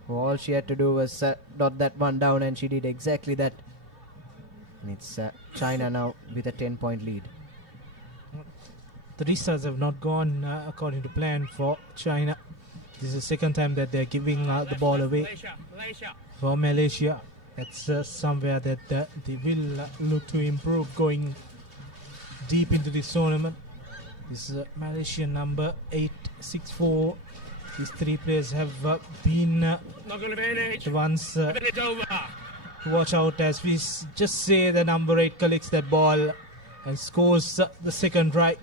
All she had to do was dot that one down, and she did exactly that. And it's China now with a 10-point lead. The restarts have not gone according to plan for China. This is the second time that they're giving the ball away for Malaysia. That's somewhere that they will look to improve going deep into this tournament. This is Malaysian number 864. These three players have been the ones to watch out as we just say the number 8 collects that ball and scores the second try.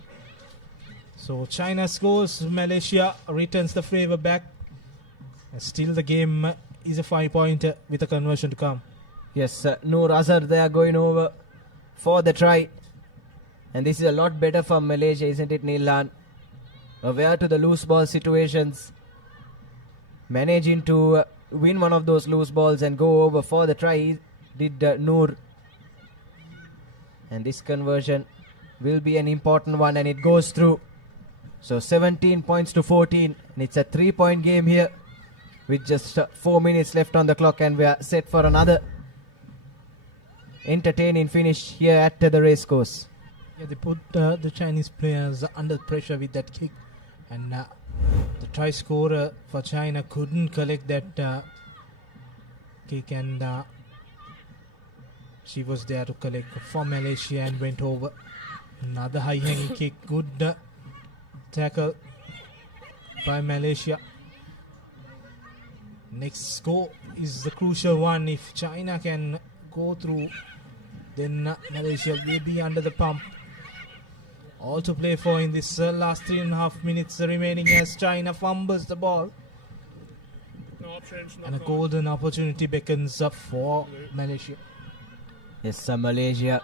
So China scores, Malaysia returns the favor back, and still the game is a 5-pointer with a conversion to come. Yes, Noor Azhar there going over for the try, and this is a lot better for Malaysia, isn't it, Nilan? Aware to the loose ball situations, managing to win one of those loose balls and go over for the try did Noor. And this conversion will be an important one, and it goes through. So 17 points to 14, and it's a 3-point game here with just 4 minutes left on the clock, and we are set for another entertaining finish here at the racecourse. Yeah, they put the Chinese players under pressure with that kick, and the try scorer for China couldn't collect that kick, and she was there to collect for Malaysia and went over. Another high-hanging kick, good tackle by Malaysia. Next score is the crucial one. If China can go through, then Malaysia will be under the pump. All to play for in this last 3.5 minutes remaining as China fumbles the ball. And a golden opportunity beckons up for Malaysia. Yes, Malaysia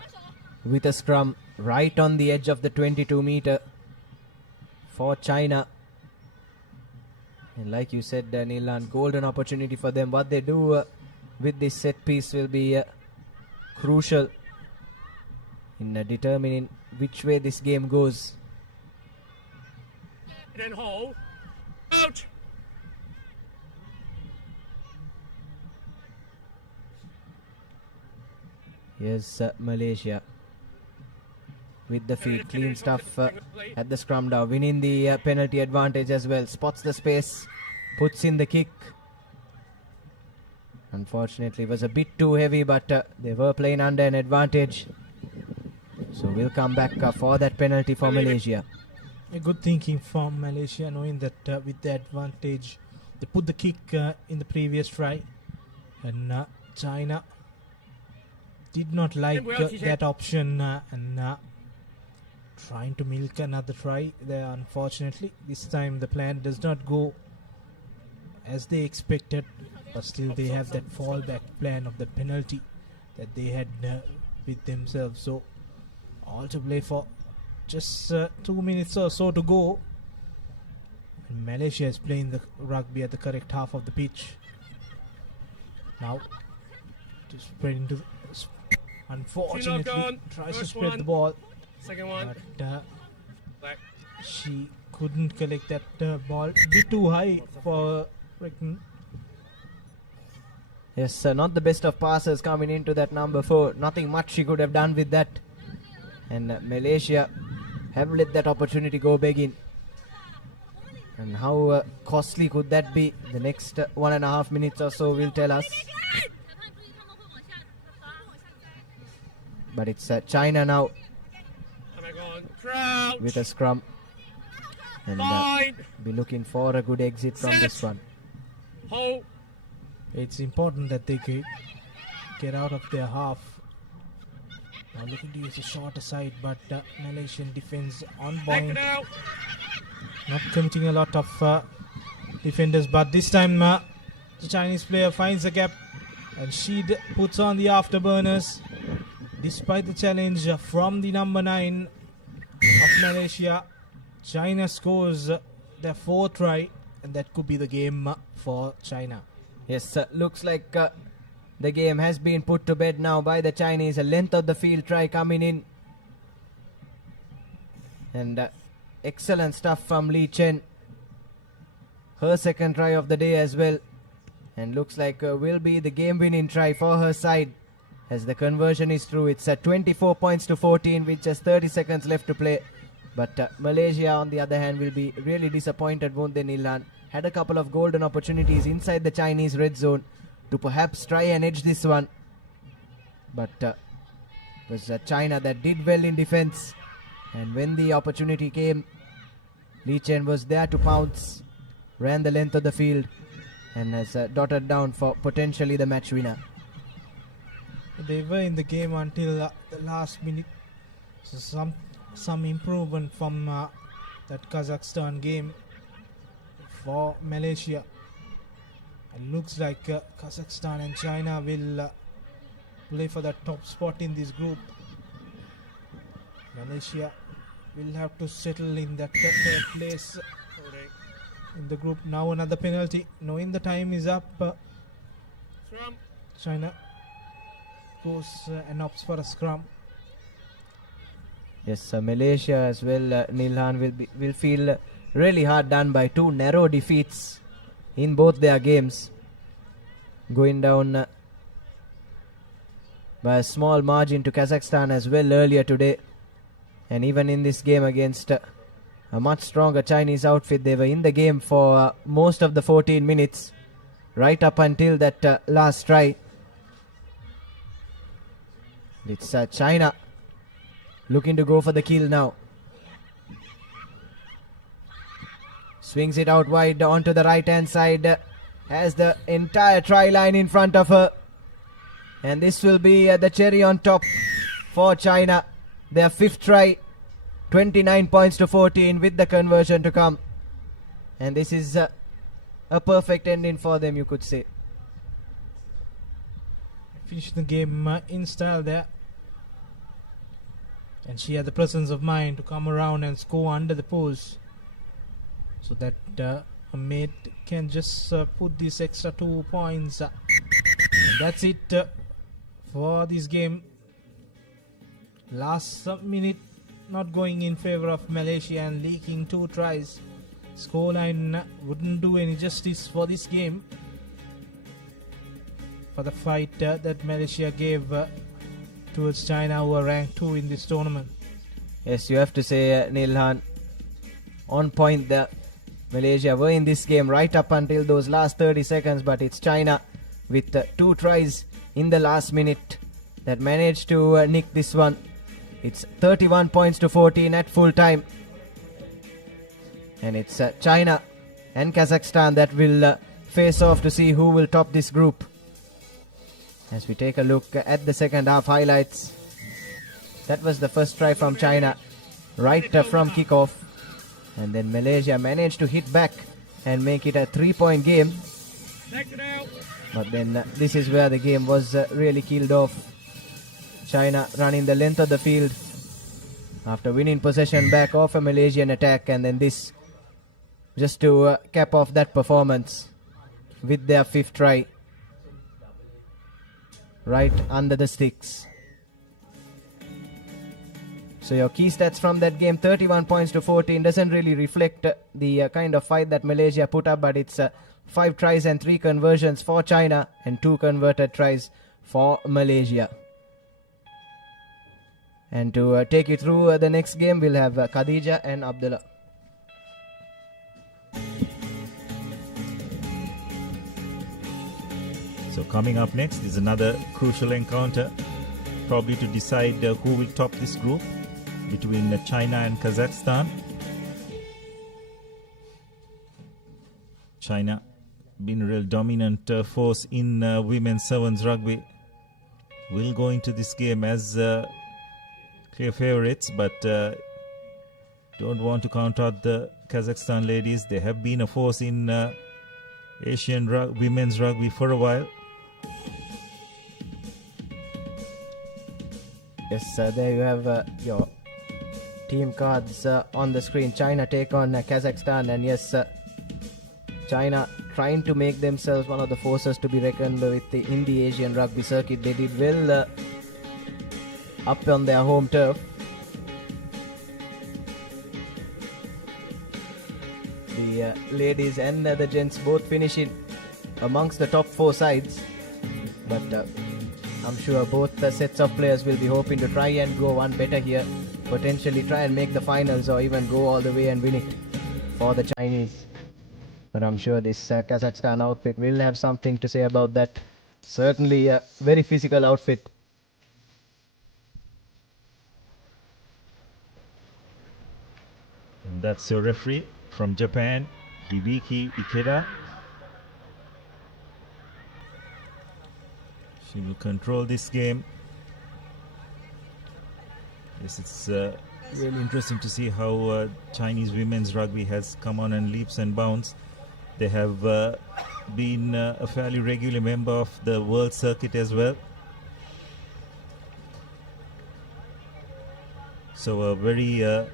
with a scrum right on the edge of the 22-meter for China. And like you said, Nilan, golden opportunity for them. What they do with this set piece will be crucial in determining which way this game goes. Then hole. Out. Here's Malaysia with the feed, clean stuff at the scrum now, winning the penalty advantage as well. Spots the space, puts in the kick. Unfortunately, it was a bit too heavy, but they were playing under an advantage. So we'll come back for that penalty for Malaysia. A good thinking from Malaysia, knowing that with the advantage, they put the kick in the previous try, and China did not like that option and trying to milk another try there. Unfortunately, this time the plan does not go as they expected, but still they have that fallback plan of the penalty that they had with themselves. So all to play for, just 2 minutes or so to go, and Malaysia is playing the rugby at the correct half of the pitch. Now to spread into unfortunately tries to spread the ball, Second one. but she couldn't collect that ball. A bit too high for Britain. Yes, not the best of passes coming into that number 4. Nothing much she could have done with that. And Malaysia have let that opportunity go begging. And how costly could that be? The next 1.5 minutes or so will tell us. But it's China now Coming on. Crouch. with a scrum. And Line. be looking for a good exit from this one. Hold. It's important that they get out of their half. Now looking to use a shorter side, but Malaysian defense on Take point. it out. Not committing a lot of defenders, but this time the Chinese player finds a gap and she puts on the afterburners. Despite the challenge from the number 9 of Malaysia, China scores their 4th try, and that could be the game for China. Yes, looks like the game has been put to bed now by the Chinese. A length of the field try coming in. And excellent stuff from Lee Chen. Her 2nd try of the day as well. And looks like will be the game winning try for her side. As the conversion is through, it's 24 points to 14 with just 30 seconds left to play. But Malaysia, on the other hand, will be really disappointed, won't they, Nilan? Had a couple of golden opportunities inside the Chinese red zone to perhaps try and edge this one. But it was China that did well in defense. And when the opportunity came, Lee Chen was there to pounce, ran the length of the field, and has dotted down for potentially the match winner. They were in the game until the last minute. So some improvement from that Kazakhstan game for Malaysia. It looks like Kazakhstan and China will play for the top spot in this group. Malaysia will have to settle in that 3rd place in the group. Now another penalty. Knowing the time is up, Scrum. China goes and opts for a scrum. Yes, Malaysia as well, Nilhan will feel really hard done by 2 narrow defeats in both their games. Going down by a small margin to Kazakhstan as well earlier today. And even in this game against a much stronger Chinese outfit, they were in the game for most of the 14 minutes, right up until that last try. It's China looking to go for the kill now. Swings it out wide onto the right hand side. Has the entire try line in front of her. And this will be the cherry on top for China. Their 5th try. 29 points to 14 with the conversion to come. And this is a perfect ending for them, you could say. Finished the game in style there. And she had the presence of mind to come around and score under the post, so that her mate can just put these extra 2 points. And that's it for this game. Last minute not going in favor of Malaysia and leaking 2 tries. Scoreline wouldn't do any justice for this game, for the fight that Malaysia gave towards China, who are ranked 2 in this tournament. Yes, you have to say, Nilhan, on point there. Malaysia were in this game right up until those last 30 seconds, but it's China with 2 tries in the last minute that managed to nick this one. It's 31 points to 14 at full time. And it's China and Kazakhstan that will face off to see who will top this group. As we take a look at the second half highlights. That was the first try from China, right from kickoff. And then Malaysia managed to hit back and make it a 3-point game. Take it out. But then this is where the game was really killed off. China running the length of the field after winning possession back off a Malaysian attack. And then this just to cap off that performance with their 5th try. Right under the sticks. So your key stats from that game, 31 points to 14, doesn't really reflect the kind of fight that Malaysia put up, but it's 5 tries and 3 conversions for China and 2 converted tries for Malaysia. And to take you through the next game, we'll have Khadija and Abdullah. So coming up next is another crucial encounter, probably to decide who will top this group between China and Kazakhstan. China been a real dominant force in women's sevens rugby. Will go into this game as clear favorites, but don't want to count out the Kazakhstan ladies. They have been a force in Asian women's rugby for a while. Yes, there you have your team cards on the screen. China take on Kazakhstan, and yes, China trying to make themselves one of the forces to be reckoned with in the Asian rugby circuit. They did well up on their home turf. The ladies and the gents both finishing amongst the top 4 sides, but I'm sure both sets of players will be hoping to try and go one better here, potentially try and make the finals or even go all the way and win it for the Chinese. But I'm sure this Kazakhstan outfit will have something to say about that. Certainly a very physical outfit. And that's your referee from Japan, Hibiki Ikeda. She will control this game. Yes, it's really interesting to see how Chinese women's rugby has come on and leaps and bounds. They have been a fairly regular member of the world circuit as well. So a very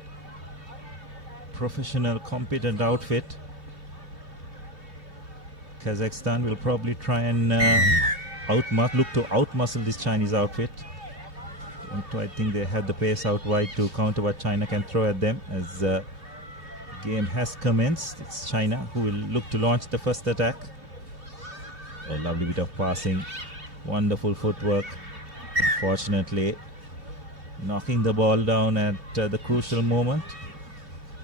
professional, competent outfit. Kazakhstan will probably try and look to outmuscle this Chinese outfit. And I think they have the pace out wide to counter what China can throw at them. As the game has commenced, it's China who will look to launch the first attack. A lovely bit of passing, wonderful footwork. Unfortunately, knocking the ball down at the crucial moment.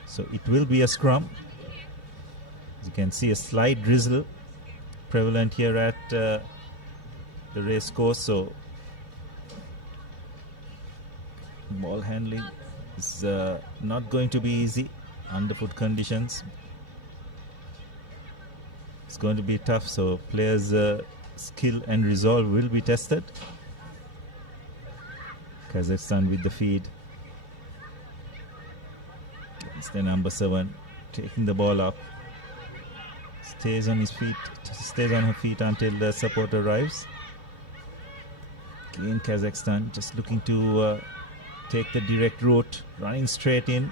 So it will be a scrum. As you can see, a slight drizzle prevalent here at the race course. So ball handling is not going to be easy. Underfoot conditions. It's going to be tough. So players' skill and resolve will be tested. Kazakhstan with the feed. It's the number 7 taking the ball up. Stays on his feet. Stays on her feet until the support arrives. Again, Kazakhstan just looking to take the direct route, running straight in.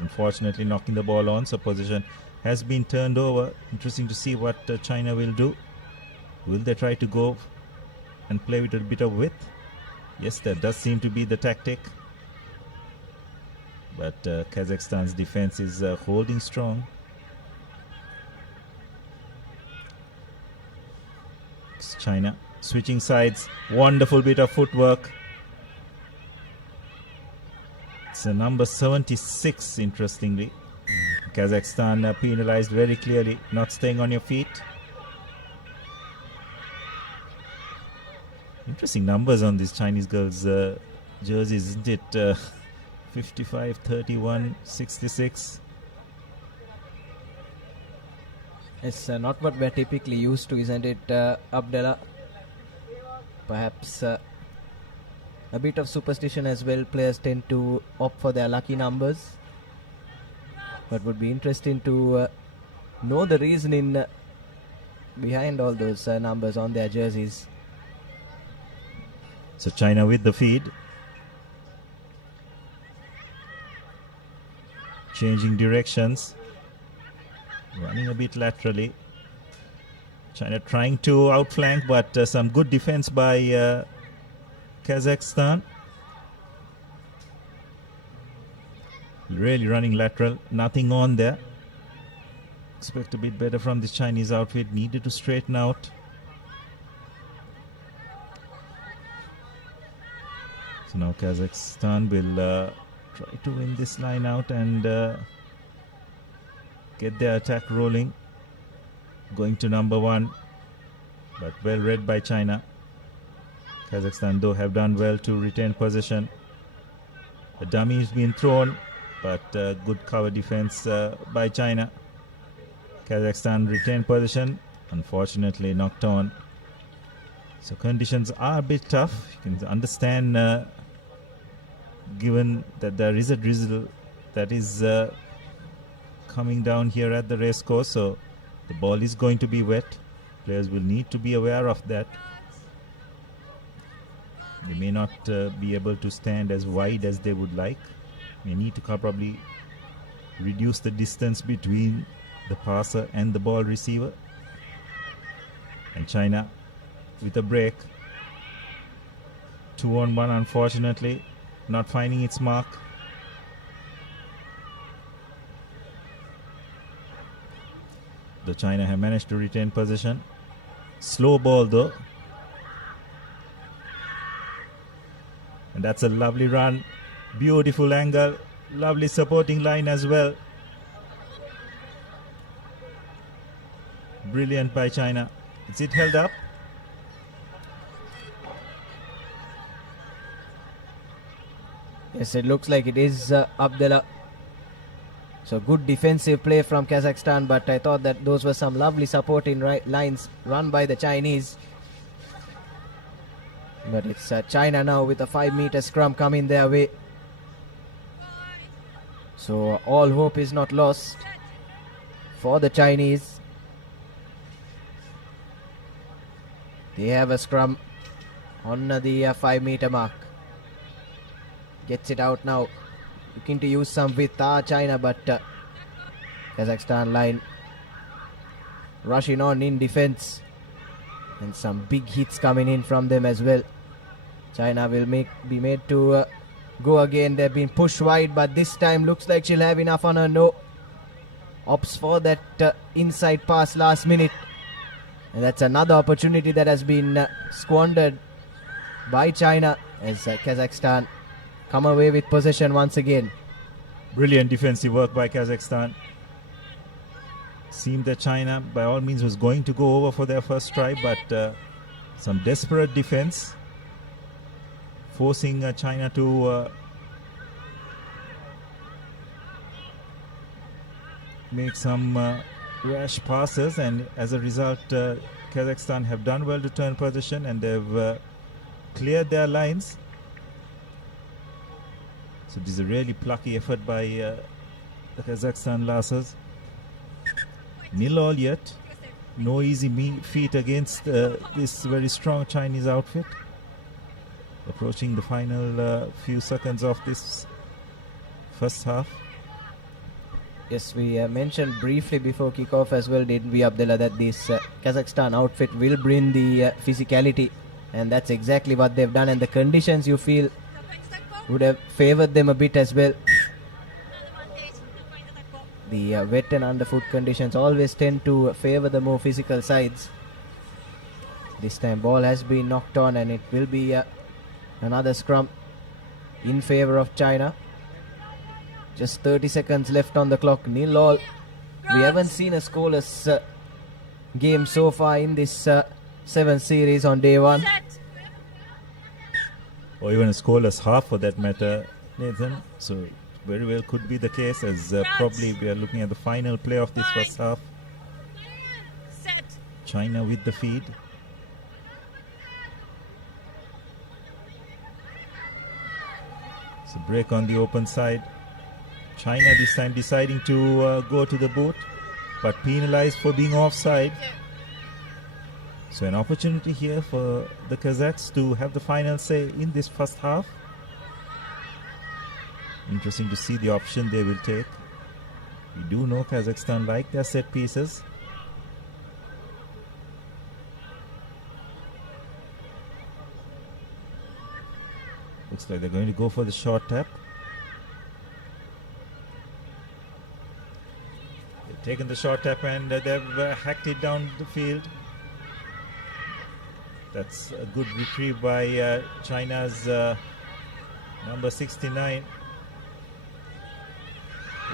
Unfortunately, knocking the ball on. So position has been turned over. Interesting to see what China will do. Will they try to go and play with a bit of width? Yes, that does seem to be the tactic. But Kazakhstan's defense is holding strong. It's China switching sides. Wonderful bit of footwork. It's a number 76, interestingly. Kazakhstan penalized very clearly, not staying on your feet. Interesting numbers on these Chinese girls' jerseys, isn't it? 55, 31, 66. It's not what we're typically used to, isn't it, Abdullah? Perhaps a bit of superstition as well. Players tend to opt for their lucky numbers. But would be interesting to know the reasoning behind all those numbers on their jerseys. So China with the feed. Changing directions. Running a bit laterally. China trying to outflank, but some good defense by Kazakhstan. Really running lateral. Nothing on there. Expect a bit better from this Chinese outfit. Needed to straighten out. So now Kazakhstan will try to win this line out and get their attack rolling. Going to number 1. but well read by China. Kazakhstan though have done well to retain possession. A dummy has been thrown, but good cover defense by China. Kazakhstan retained possession, unfortunately knocked on. So conditions are a bit tough. You can understand, given that there is a drizzle that is coming down here at the race course, so the ball is going to be wet. Players will need to be aware of that. They may not be able to stand as wide as they would like. May need to probably reduce the distance between the passer and the ball receiver. And China with a break. 2-on-1, unfortunately, not finding its mark. The China have managed to retain possession. Slow ball though. And that's a lovely run. Beautiful angle. Lovely supporting line as well. Brilliant by China. Is it held up? Yes, it looks like it is Abdullah. So good defensive play from Kazakhstan, but I thought that those were some lovely supporting lines run by the Chinese. But it's China now with a 5-meter scrum coming their way. So all hope is not lost for the Chinese. They have a scrum on the 5-meter mark. Gets it out now. Looking to use some width, China, but Kazakhstan line rushing on in defense. And some big hits coming in from them as well. China will be made to go again. They've been pushed wide, but this time looks like she'll have enough on her. No. Opts for that inside pass last minute. And that's another opportunity that has been squandered by China as Kazakhstan come away with possession once again. Brilliant defensive work by Kazakhstan. Seemed that China by all means was going to go over for their first try, but some desperate defense forcing China to make some rash passes, and as a result Kazakhstan have done well to turn possession, and they've cleared their lines. So this is a really plucky effort by the Kazakhstan lasses. 0-0 yet. No easy feat against this very strong Chinese outfit. Approaching the final few seconds of this first half. Yes, we mentioned briefly before kickoff as well, didn't we, Abdullah, that this Kazakhstan outfit will bring the physicality, and that's exactly what they've done, and the conditions you feel would have favored them a bit as well. The wet and underfoot conditions always tend to favor the more physical sides. This time ball has been knocked on, and it will be another scrum in favor of China. Just 30 seconds left on the clock. 0-0. We haven't seen a scoreless game so far in this 7th series on day one. Or even a scoreless half for that matter, Nathan. So very well could be the case, as probably we are looking at the final play of this first half. China with the feed. So break on the open side. China this time deciding to go to the boot, but penalized for being offside. So an opportunity here for the Kazakhs to have the final say in this first half. Interesting to see the option they will take. We do know Kazakhstan like their set pieces. Looks like they're going to go for the short tap. They've taken the short tap and they've hacked it down the field. That's a good retrieve by China's number 69.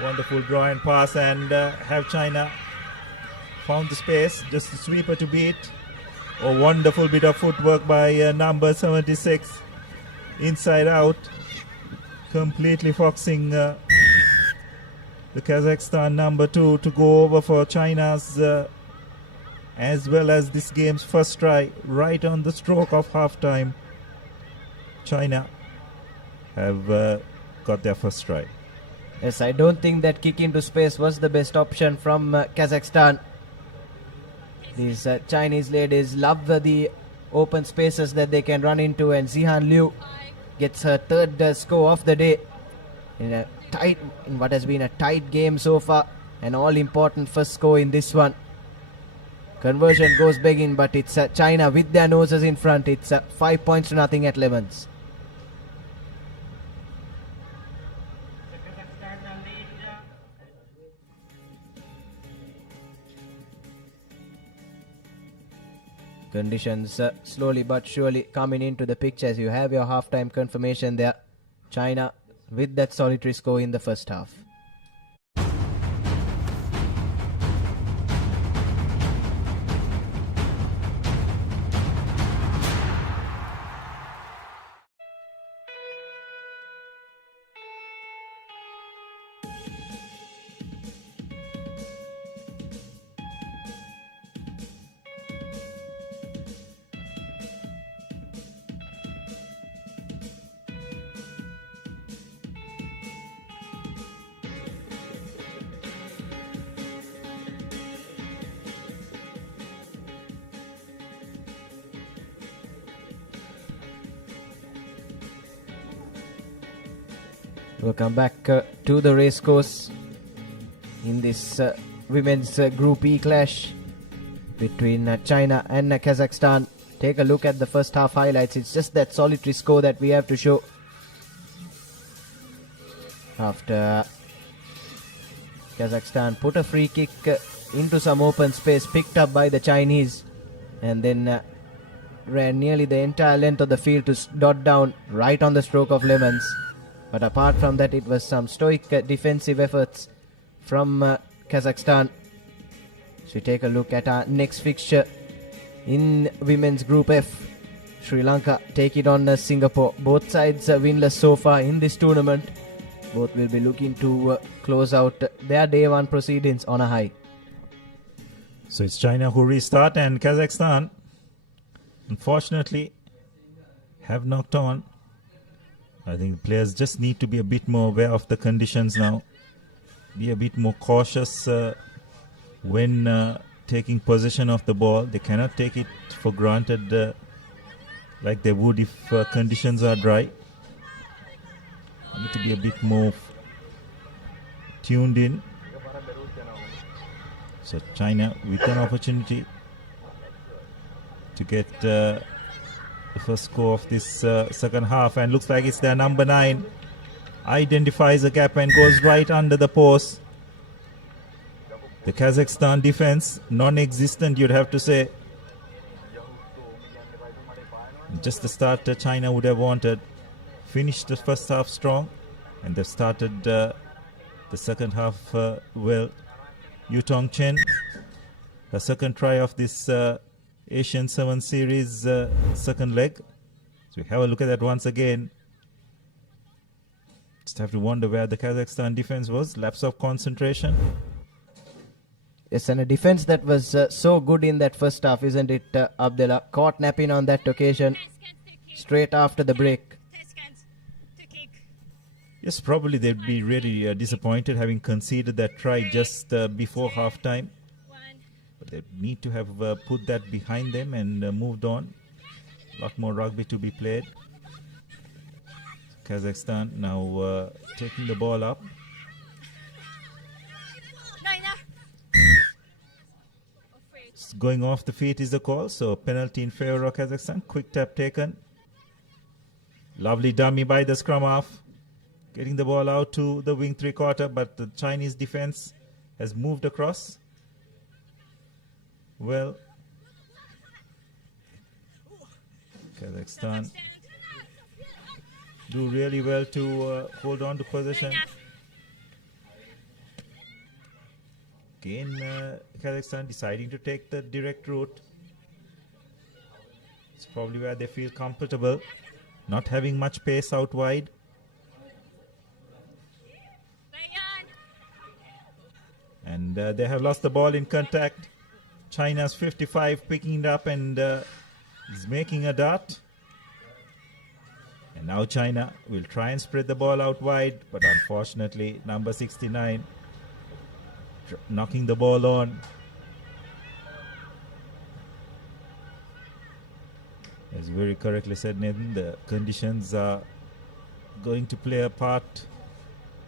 Wonderful draw and pass, and have China found the space, just the sweeper to beat. A wonderful bit of footwork by number 76. Inside out. Completely foxing the Kazakhstan number 2 to go over for China's as well as this game's first try right on the stroke of halftime. China have got their first try. Yes, I don't think that kick into space was the best option from Kazakhstan. These Chinese ladies love the open spaces that they can run into, and Zihan Liu gets her third score of the day in what has been a tight game so far. An all-important first score in this one. Conversion goes begging, but it's China with their noses in front. It's 5 points to nothing at Lemons. Conditions slowly but surely coming into the picture as you have your halftime confirmation there. China with that solitary score in the first half. We'll come back to the race course in this women's Group E clash between China and Kazakhstan. Take a look at the first half highlights. It's just that solitary score that we have to show. After Kazakhstan put a free kick into some open space, picked up by the Chinese, and then ran nearly the entire length of the field to dot down right on the stroke of Lemons. But apart from that, it was some stoic defensive efforts from Kazakhstan. So we take a look at our next fixture in Women's Group F. Sri Lanka take it on Singapore. Both sides winless so far in this tournament. Both will be looking to close out their day one proceedings on a high. So it's China who restart, and Kazakhstan, unfortunately, have knocked on. I think players just need to be a bit more aware of the conditions now. Be a bit more cautious when taking possession of the ball. They cannot take it for granted like they would if conditions are dry. Need to be a bit more tuned in. So China with an opportunity to get the first score of this second half, and looks like it's their number 9. Identifies a gap and goes right under the post. The Kazakhstan defense non-existent, you'd have to say. Just the start China would have wanted. Finished the first half strong, and they've started the second half well. Yu Tong Chen, the second try of this Asian 7 Series second leg. So we have a look at that once again. Just have to wonder where the Kazakhstan defense was. Lapse of concentration. Yes, and a defense that was so good in that first half, isn't it, Abdullah? Caught napping on that occasion straight after the break. Yes, probably they'd be really disappointed having conceded that try just before halftime. But they need to have put that behind them and moved on. A lot more rugby to be played. Kazakhstan now taking the ball up. Going off the feet is the call, so penalty in favor of Kazakhstan. Quick tap taken. Lovely dummy by the scrum half. Getting the ball out to the wing 3/4, but the Chinese defense has moved across. Well, Kazakhstan do really well to hold on to possession. Again, Kazakhstan deciding to take the direct route. It's probably where they feel comfortable, not having much pace out wide. And they have lost the ball in contact. China's 55 picking it up and is making a dart. And now China will try and spread the ball out wide, but unfortunately number 69 knocking the ball on. As very correctly said, Nathan, the conditions are going to play a part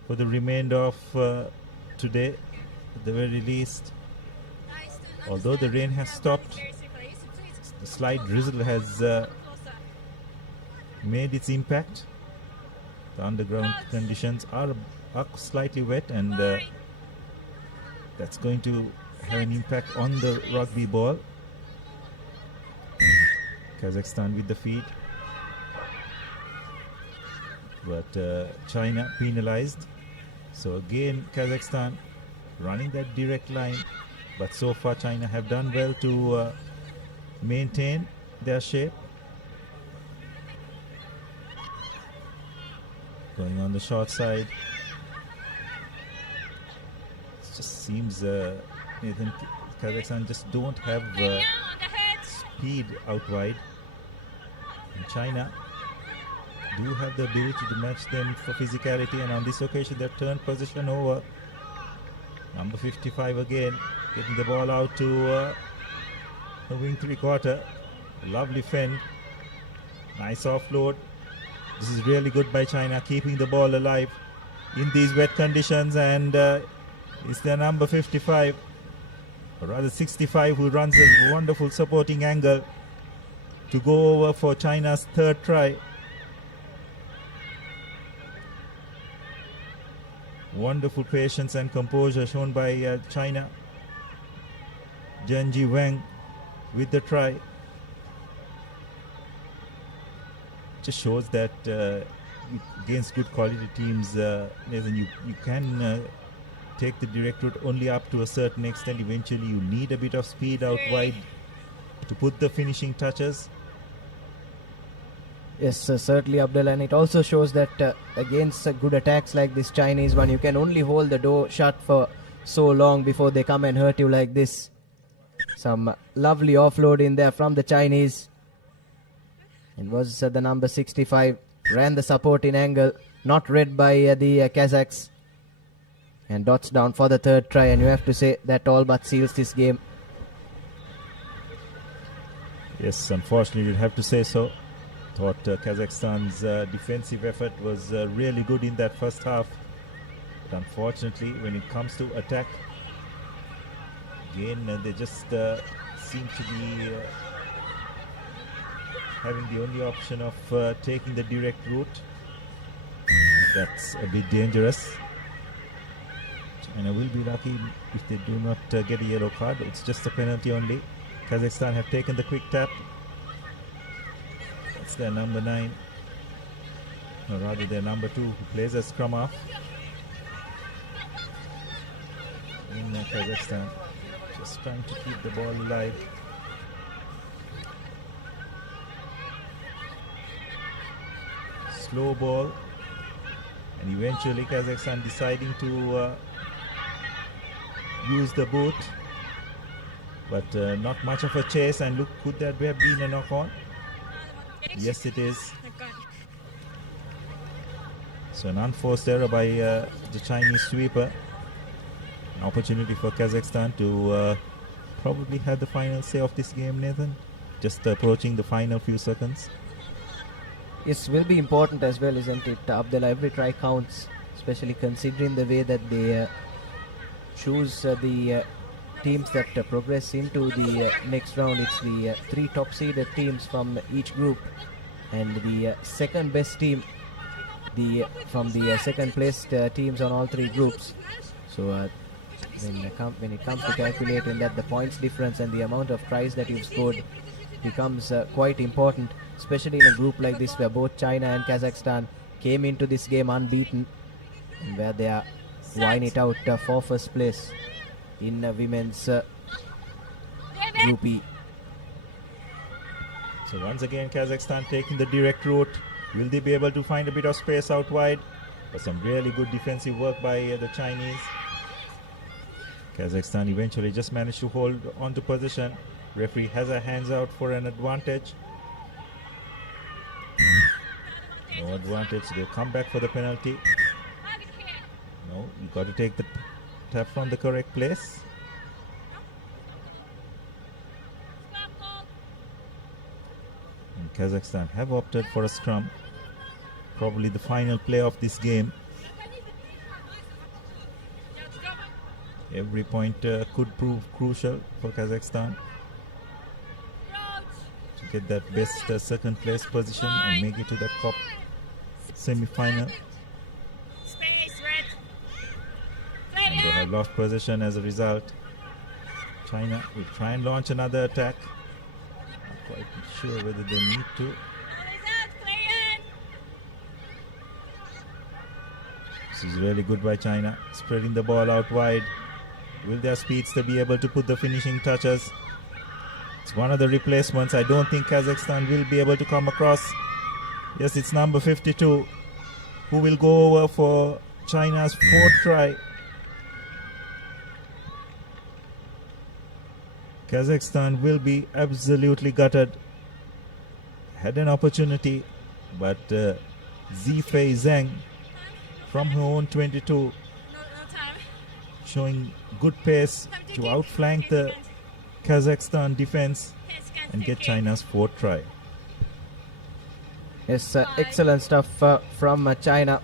for the remainder of today, at the very least. Although the rain has stopped, the slight drizzle has made its impact. The underground conditions are slightly wet, and that's going to have an impact on the rugby ball. Kazakhstan with the feed, but China penalized. So again Kazakhstan running that direct line, but so far China have done well to maintain their shape. Going on the short side. It just seems Nathan, Kazakhstan just don't have speed out wide. And China do have the ability to match them for physicality, and on this occasion they turned position over. Number 55 again getting the ball out to the wing three-quarter. Lovely fend, nice offload. This is really good by China, keeping the ball alive in these wet conditions, and it's their number 55, or rather 65, who runs a wonderful supporting angle to go over for China's third try. Wonderful patience and composure shown by China. Zhenji Wang with the try. Just shows that against good quality teams, Nathan, you can take the direct route only up to a certain extent. Eventually you need a bit of speed out wide to put the finishing touches. Yes, certainly, Abdullah, and it also shows that against good attacks like this Chinese one, you can only hold the door shut for so long before they come and hurt you like this. Some lovely offload in there from the Chinese. It was the number 65, ran the supporting angle, not read by the Kazakhs, and dots down for the third try, and you have to say that all but seals this game. Yes, unfortunately you'd have to say so. Thought Kazakhstan's defensive effort was really good in that first half, but unfortunately when it comes to attack, again they just seem to be having the only option of taking the direct route. That's a bit dangerous. China will be lucky if they do not get a yellow card. It's just a penalty only. Kazakhstan have taken the quick tap. That's their number 9, or rather their number 2, who plays a scrum half in Kazakhstan. Just trying to keep the ball alive. Slow ball, and eventually Kazakhstan deciding to use the boot, but not much of a chase. And look, could that have been a knock on? Yes, it is. So an unforced error by the Chinese sweeper. An opportunity for Kazakhstan to probably have the final say of this game, Nathan. Just approaching the final few seconds. Yes, will be important as well, isn't it, Abdullah? Every try counts, especially considering the way that they choose the teams that progress into the next round. It's the 3 top-seeded teams from each group, and the second best team from the second-placed teams on all 3 groups. So when it comes to calculating that, the points difference and the amount of tries that you've scored becomes quite important, especially in a group like this where both China and Kazakhstan came into this game unbeaten, and where they are vying it out for first place in women's Group E. So once again, Kazakhstan taking the direct route. Will they be able to find a bit of space out wide? But some really good defensive work by the Chinese. Kazakhstan eventually just managed to hold on to position. Referee has her hands out for an advantage. No advantage. They'll come back for the penalty. No, you got to take the tap from the correct place. And Kazakhstan have opted for a scrum. Probably the final play of this game. Every point could prove crucial for Kazakhstan to get that best second place position and make it to the cup semi-final. And they have lost possession as a result. China will try and launch another attack. Not quite sure whether they need to. This is really good by China, spreading the ball out wide. Will their speedster be able to put the finishing touches? It's one of the replacements. I don't think Kazakhstan will be able to come across. Yes, it's number 52 who will go over for China's fourth try. Kazakhstan will be absolutely gutted. Had an opportunity, but Zifei Zhang from her own 22 showing good pace to outflank the Kazakhstan defense and get China's fourth try. Yes, excellent stuff from China.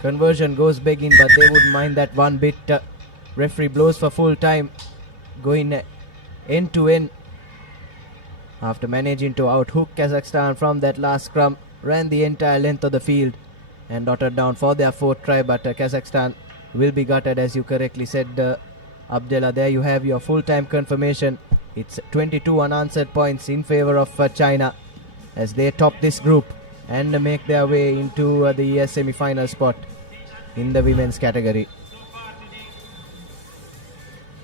Conversion goes begging, but they wouldn't mind that one bit. Referee blows for full time, going end to end. After managing to outhook Kazakhstan from that last scrum, ran the entire length of the field and dotted down for their fourth try, but Kazakhstan will be gutted, as you correctly said, Abdullah. There you have your full-time confirmation. It's 22 unanswered points in favor of China as they top this group and make their way into the semi-final spot in the women's category.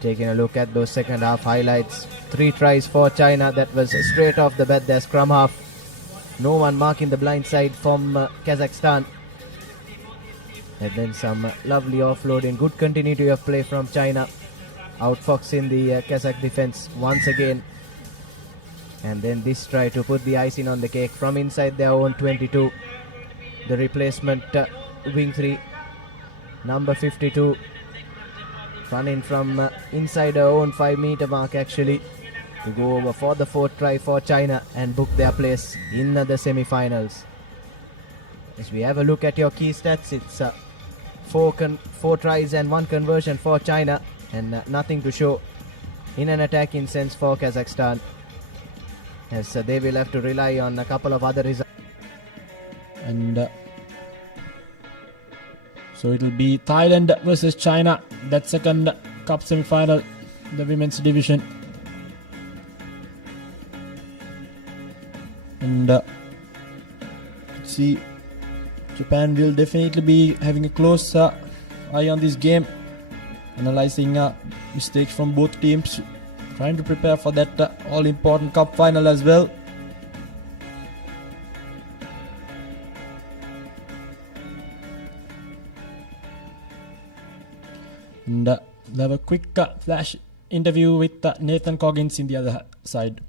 Taking a look at those second half highlights. 3 tries for China. That was straight off the bat, their scrum half. No one marking the blind side from Kazakhstan. And then some lovely offloading. Good continuity of play from China. Outfoxing the Kazakh defense once again. And then this try to put the icing on the cake from inside their own 22. The replacement wing 3, number 52. Running from inside our own 5-meter mark actually to go over for the fourth try for China and book their place in the semi-finals. As we have a look at your key stats, it's 4 tries and 1 conversion for China and nothing to show in an attacking sense for Kazakhstan, as they will have to rely on a couple of other results. And so it'll be Thailand versus China, that second cup semi-final, the women's division. And see, Japan will definitely be having a close eye on this game, analyzing mistakes from both teams, trying to prepare for that all-important cup final as well. And we'll have a quick flash interview with Nathan Coggins in the other side.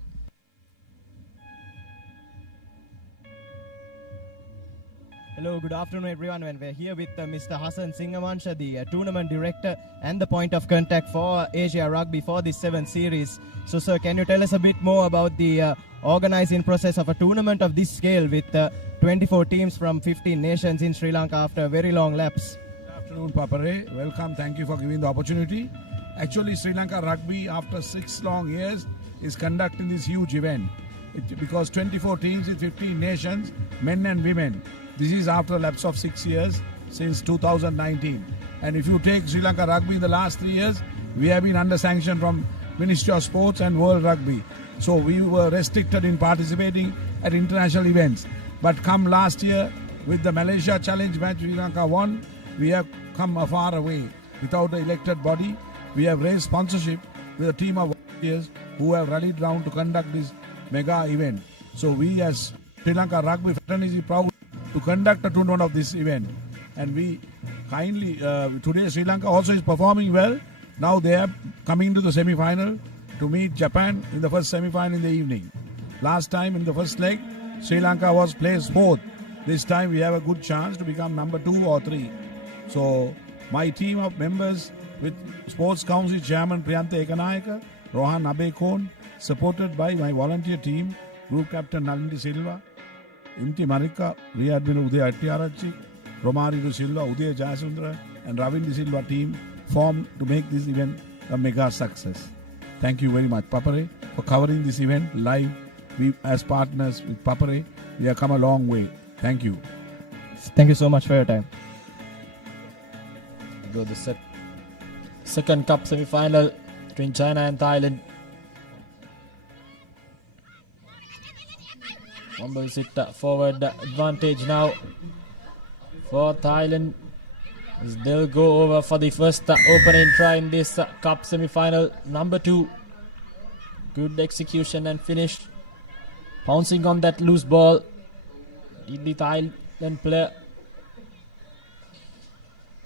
Hello, good afternoon everyone, and we're here with Mr. Hassan Singhamansha, the tournament director and the point of contact for Asia Rugby for this 7th series. So sir, can you tell us a bit more about the organizing process of a tournament of this scale with 24 teams from 15 nations in Sri Lanka after a very long lapse? Good afternoon, Papare. Welcome. Thank you for giving the opportunity. Actually, Sri Lanka Rugby, after 6 long years, is conducting this huge event. Because 24 teams in 15 nations, men and women. This is after a lapse of 6 years since 2019. And if you take Sri Lanka Rugby in the last 3 years, we have been under sanction from Ministry of Sports and World Rugby. So we were restricted in participating at international events. But come last year, with the Malaysia Challenge match Sri Lanka won, we have come a far away. Without the elected body, we have raised sponsorship with a team of volunteers who have rallied round to conduct this mega event. So we as Sri Lanka Rugby Fraternity proud to conduct a tournament of this event. And we kindly, today Sri Lanka also is performing well. Now they are coming to the semi-final to meet Japan in the first semi-final in the evening. Last time in the first leg, Sri Lanka was placed fourth. This time we have a good chance to become number 2 or 3. So my team of members with Sports Council Chairman Priyantha Ekanayaka, Rohan Abekon, supported by my volunteer team, Group Captain Nalindi Silva, Inti Marika, Rear Admiral Uday Attiarachi, Romari De Silva, Uday Jayasundra, and Ravindi Silva team formed to make this event a mega success. Thank you very much, Papare, for covering this event live. We, as partners with Papare, we have come a long way. Thank you. Thank you so much for your time. Go the second cup semi-final between China and Thailand. Fumbles it forward advantage now for Thailand as they'll go over for the first opening try in this cup semi-final. Number 2. Good execution and finish. Pouncing on that loose ball. The Thailand player.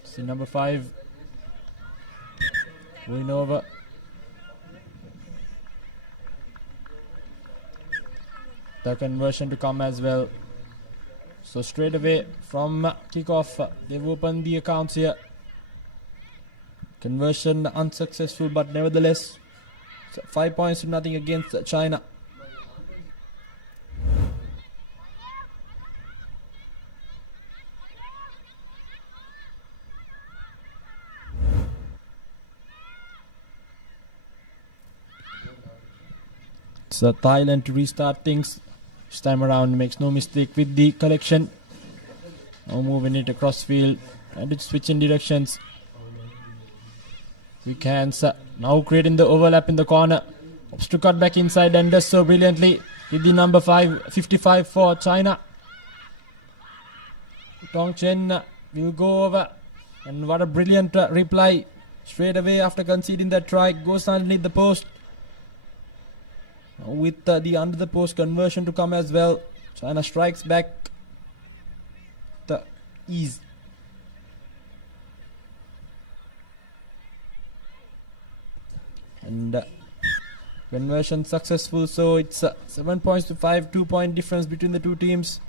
See number 5 going over. The conversion to come as well. So straight away from kickoff, they've opened the accounts here. Conversion unsuccessful, but nevertheless 5 points to nothing against China. So Thailand to restart things. This time around makes no mistake with the collection. Now moving it across field and it's switching directions. Quick hands now creating the overlap in the corner. Opts to cut back inside and does so brilliantly with the number 55 for China. Tong Chen will go over, and what a brilliant reply straight away after conceding that try. Goes underneath the post. With the under the post conversion to come as well. China strikes back the ease. And conversion successful, so it's 7 points to 5, 2 point difference between the two teams.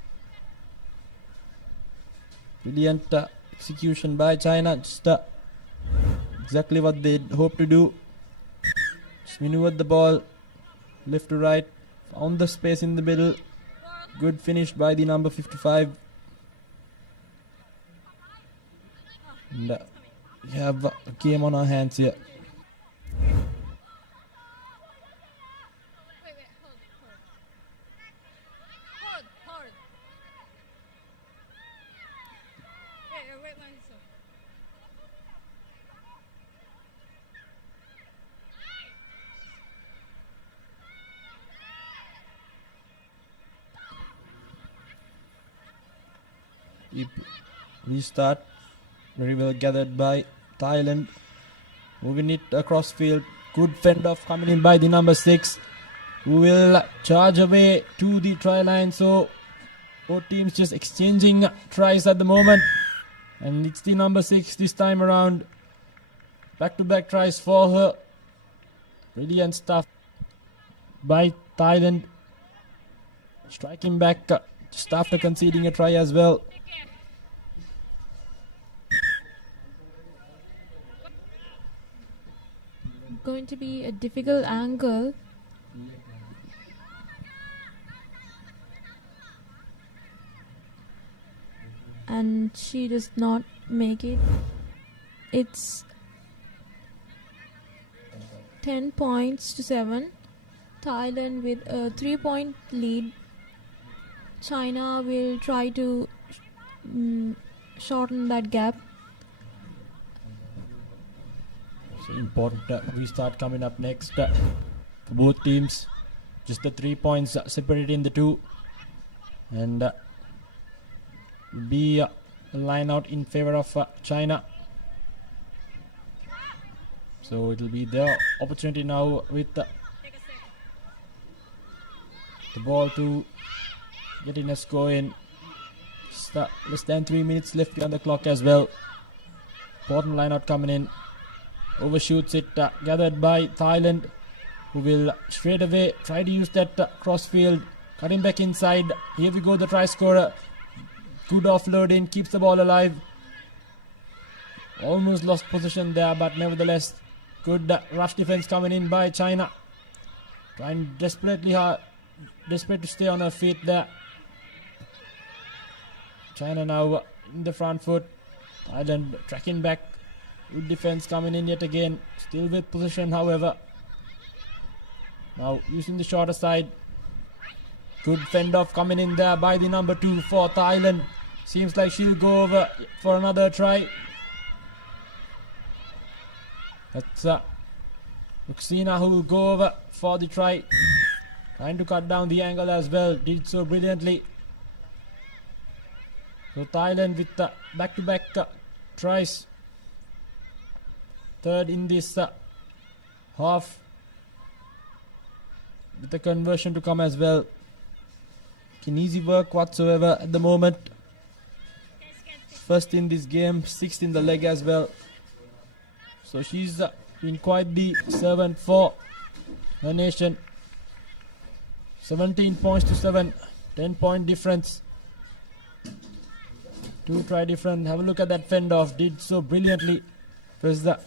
Brilliant execution by China, just exactly what they hoped to do. Just maneuvered the ball left to right, found the space in the middle. Good finish by the number 55. And we have a game on our hands here. Restart, very well gathered by Thailand. Moving it across field. Good fend off coming in by the number 6, who will charge away to the try line. So both teams just exchanging tries at the moment. And it's the number 6 this time around. Back-to-back tries for her. Brilliant stuff by Thailand. Striking back just after conceding a try as well. Going to be a difficult angle. And she does not make it. It's 10 points to 7. Thailand with a 3-point lead. China will try to shorten that gap. So important restart coming up next for both teams. Just the 3 points separating the two. And be a line out in favor of China. So it will be their opportunity now with the ball to getting a score in. Less than 3 minutes left on the clock as well. Important line out coming in. Overshoots it, gathered by Thailand, who will straight away try to use that crossfield. Cutting back inside. Here we go, the try scorer. Good offloading, keeps the ball alive. Almost lost position there, but nevertheless, good rush defense coming in by China. Trying desperate to stay on her feet there. China now in the front foot. Thailand tracking back. Good defense coming in yet again. Still with possession, however. Now using the shorter side. Good fend off coming in there by the number 2 for Thailand. Seems like she'll go over for another try. That's Luxina who will go over for the try. Trying to cut down the angle as well. Did so brilliantly. So Thailand with back-to-back tries. Third in this half. With the conversion to come as well. Easy work whatsoever at the moment. First in this game, sixth in the leg as well. So she's been quite the servant for her nation. 17 points to 7. 10-point difference. 2 try difference. Have a look at that fend off. Did so brilliantly. It was the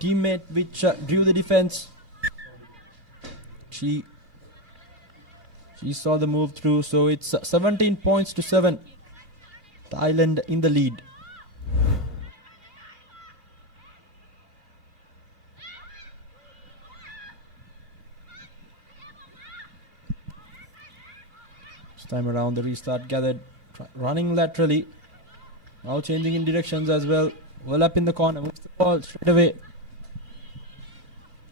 teammate which drew the defense. She saw the move through. So it's 17 points to 7. Thailand in the lead. This time around the restart gathered. Running laterally. Now changing in directions as well. Well up in the corner. Moves the ball straight away.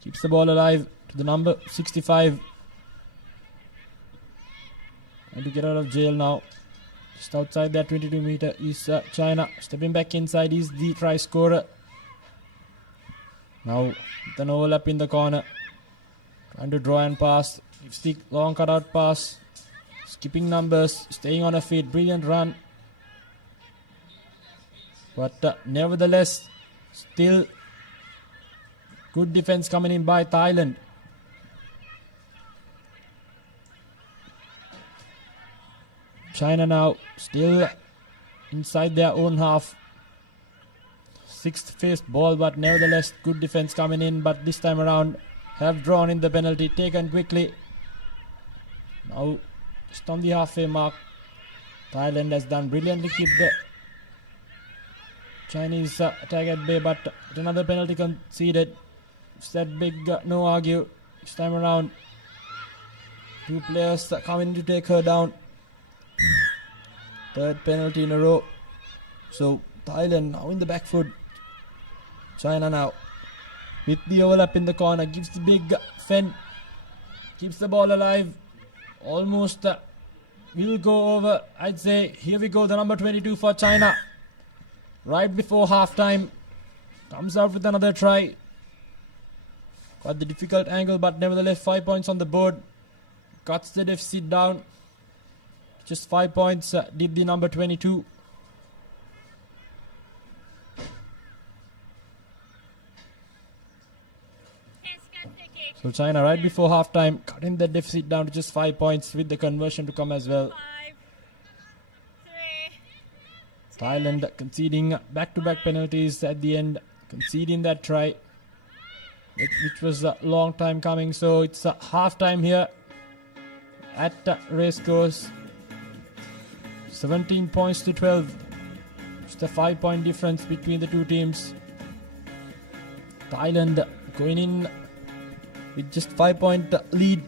Keeps the ball alive to the number 65. And to get out of jail now. Just outside that 22 meter is China. Stepping back inside is the try scorer. Now with an overlap in the corner. Trying to draw and pass. Gives the long cutout pass. Skipping numbers. Staying on her feet. Brilliant run. But nevertheless, still good defense coming in by Thailand. China now still inside their own half. Sixth faced ball, but nevertheless good defense coming in. But this time around have drawn in the penalty, taken quickly. Now just on the halfway mark. Thailand has done brilliantly, keep the Chinese attack at bay, but another penalty conceded. It's that big no argue. This time around, 2 players coming to take her down. Third penalty in a row. So Thailand now in the back foot. China now with the overlap in the corner. Gives the big fend. Keeps the ball alive. Almost will go over. I'd say here we go. The number 22 for China. Right before halftime. Comes out with another try. Got the difficult angle, but nevertheless 5 points on the board. Cuts the deficit down. Just 5 points did the number 22. So China right before halftime cutting the deficit down to just 5 points with the conversion to come as well. 5, 3, Thailand conceding back-to-back penalties at the end, conceding that try, which was a long time coming. So it's halftime here at Racecourse. 17 points to 12. Just a 5-point difference between the two teams. Thailand going in with just 5-point lead.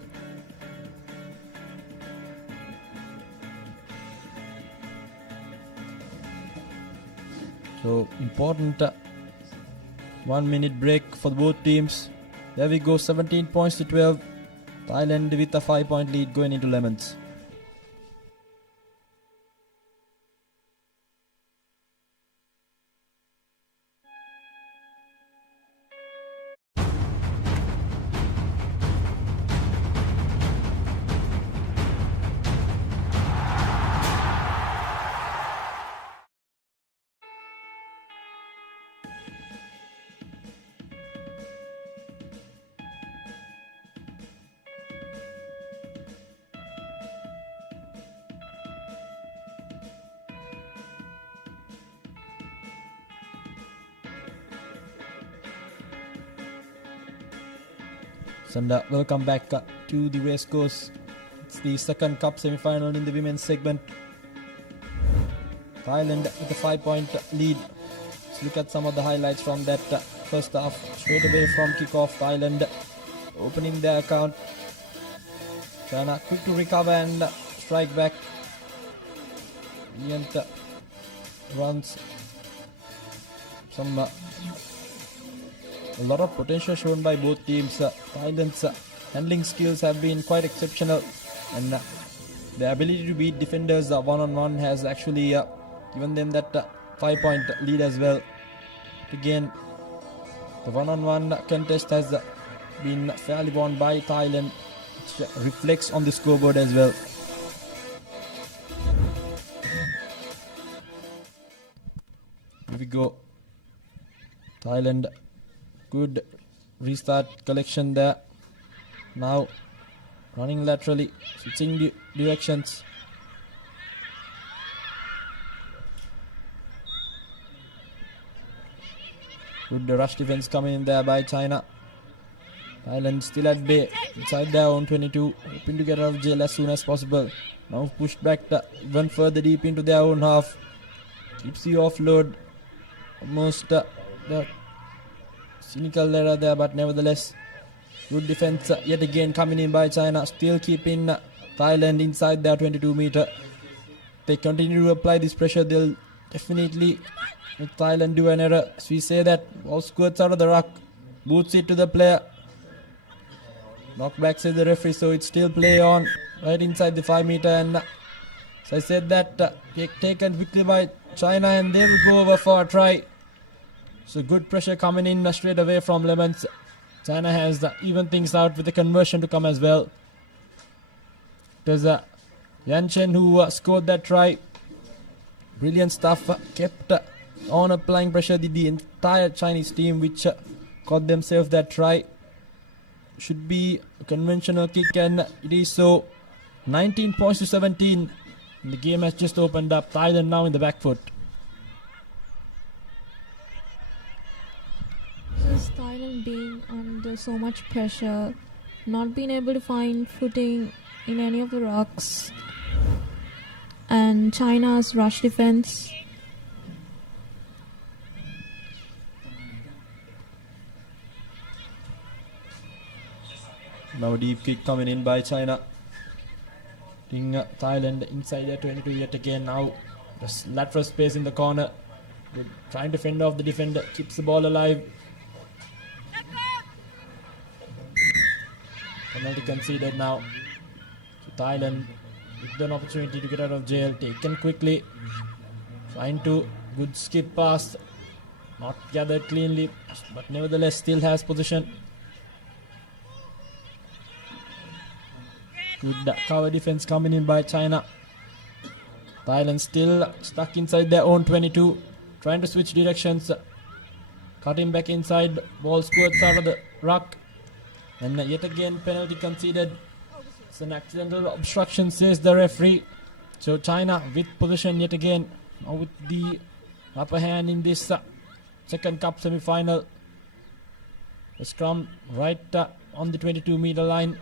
So important 1 minute break for both teams. There we go, 17 points to 12. Thailand with a 5-point lead going into lemons. And welcome back to the West Coast. It's the second cup semi-final in the women's segment. Thailand with a 5-point lead. Let's look at some of the highlights from that first half. Straight away from kickoff, Thailand opening their account. China quick to recover and strike back. Brilliant runs. A lot of potential shown by both teams. Thailand's handling skills have been quite exceptional, and the ability to beat defenders one-on-one has actually given them that 5-point lead as well. Again, the one-on-one contest has been fairly won by Thailand, which reflects on the scoreboard as well. Here we go. Thailand, good restart collection there. Now running laterally, switching directions. Good rush defense coming in there by China. Thailand still at bay inside their own 22, hoping to get out of jail as soon as possible. Now pushed back even further deep into their own half. Keeps the offload. Almost the cynical error there, but nevertheless good defense yet again coming in by China, still keeping Thailand inside their 22 meter. They continue to apply this pressure, they'll definitely make Thailand do an error. As we say that, ball squirts out of the ruck, boots it to the player. Knockback says the referee, so it's still play on right inside the 5 meter, and as I said that taken quickly by China, and they will go over for a try. So good pressure coming in straight away from Lemons. China has even things out with the conversion to come as well. It was Yan Chen who scored that try. Brilliant stuff. Kept on applying pressure. The entire Chinese team which got themselves that try. Should be a conventional kick, and it is so. 19 points to 17. The game has just opened up. Thailand now in the back foot. Just Thailand being under so much pressure, not being able to find footing in any of the rocks, and China's rush defense. Now a deep kick coming in by China. Thailand inside their 22 yet again. Now just lateral space in the corner. They're trying to fend off the defender. Keeps the ball alive. Penalty conceded now. So Thailand with an opportunity to get out of jail. Taken quickly. Trying to good skip pass. Not gathered cleanly, but nevertheless still has position. Good cover defense coming in by China. Thailand still stuck inside their own 22. Trying to switch directions. Cutting back inside. Ball squirts out of the ruck. And yet again penalty conceded. It's an accidental obstruction, says the referee. So China with possession yet again. Now with the upper hand in this second cup semi-final. The scrum right on the 22 meter line.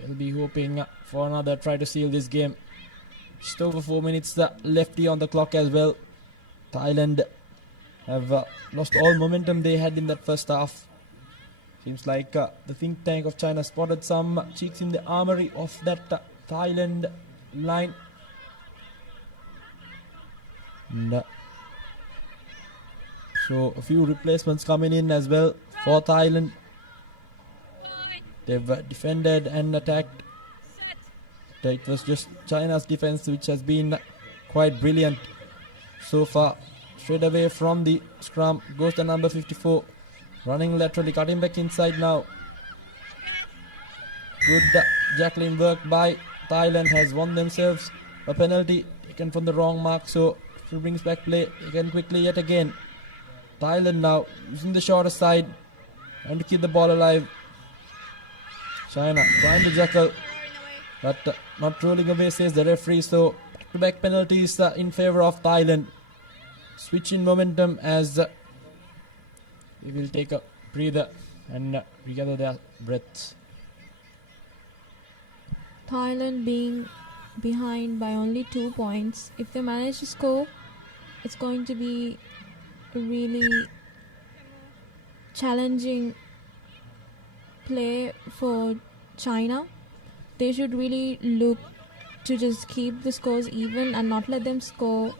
They'll be hoping for another try to seal this game. Just over 4 minutes lefty on the clock as well. Thailand have lost all momentum they had in that first half. Seems like the think tank of China spotted some cheeks in the armory of that Thailand line. And, so a few replacements coming in as well for Thailand. They've defended and attacked. It was just China's defense which has been quite brilliant so far. Straight away from the scrum goes the number 54. Running laterally, cutting back inside now. Good Jacqueline work by Thailand has won themselves a penalty taken from the wrong mark. So she brings back play again quickly yet again. Thailand now using the shorter side and to keep the ball alive. China trying to jackal, but not rolling away, says the referee. So back-to-back penalties in favor of Thailand. Switch in momentum as we will take a breather. and regather their breaths. Thailand being behind by only 2 points. If they manage to score, it's going to be a really challenging play for China. They should really look to just keep the scores even and not let them score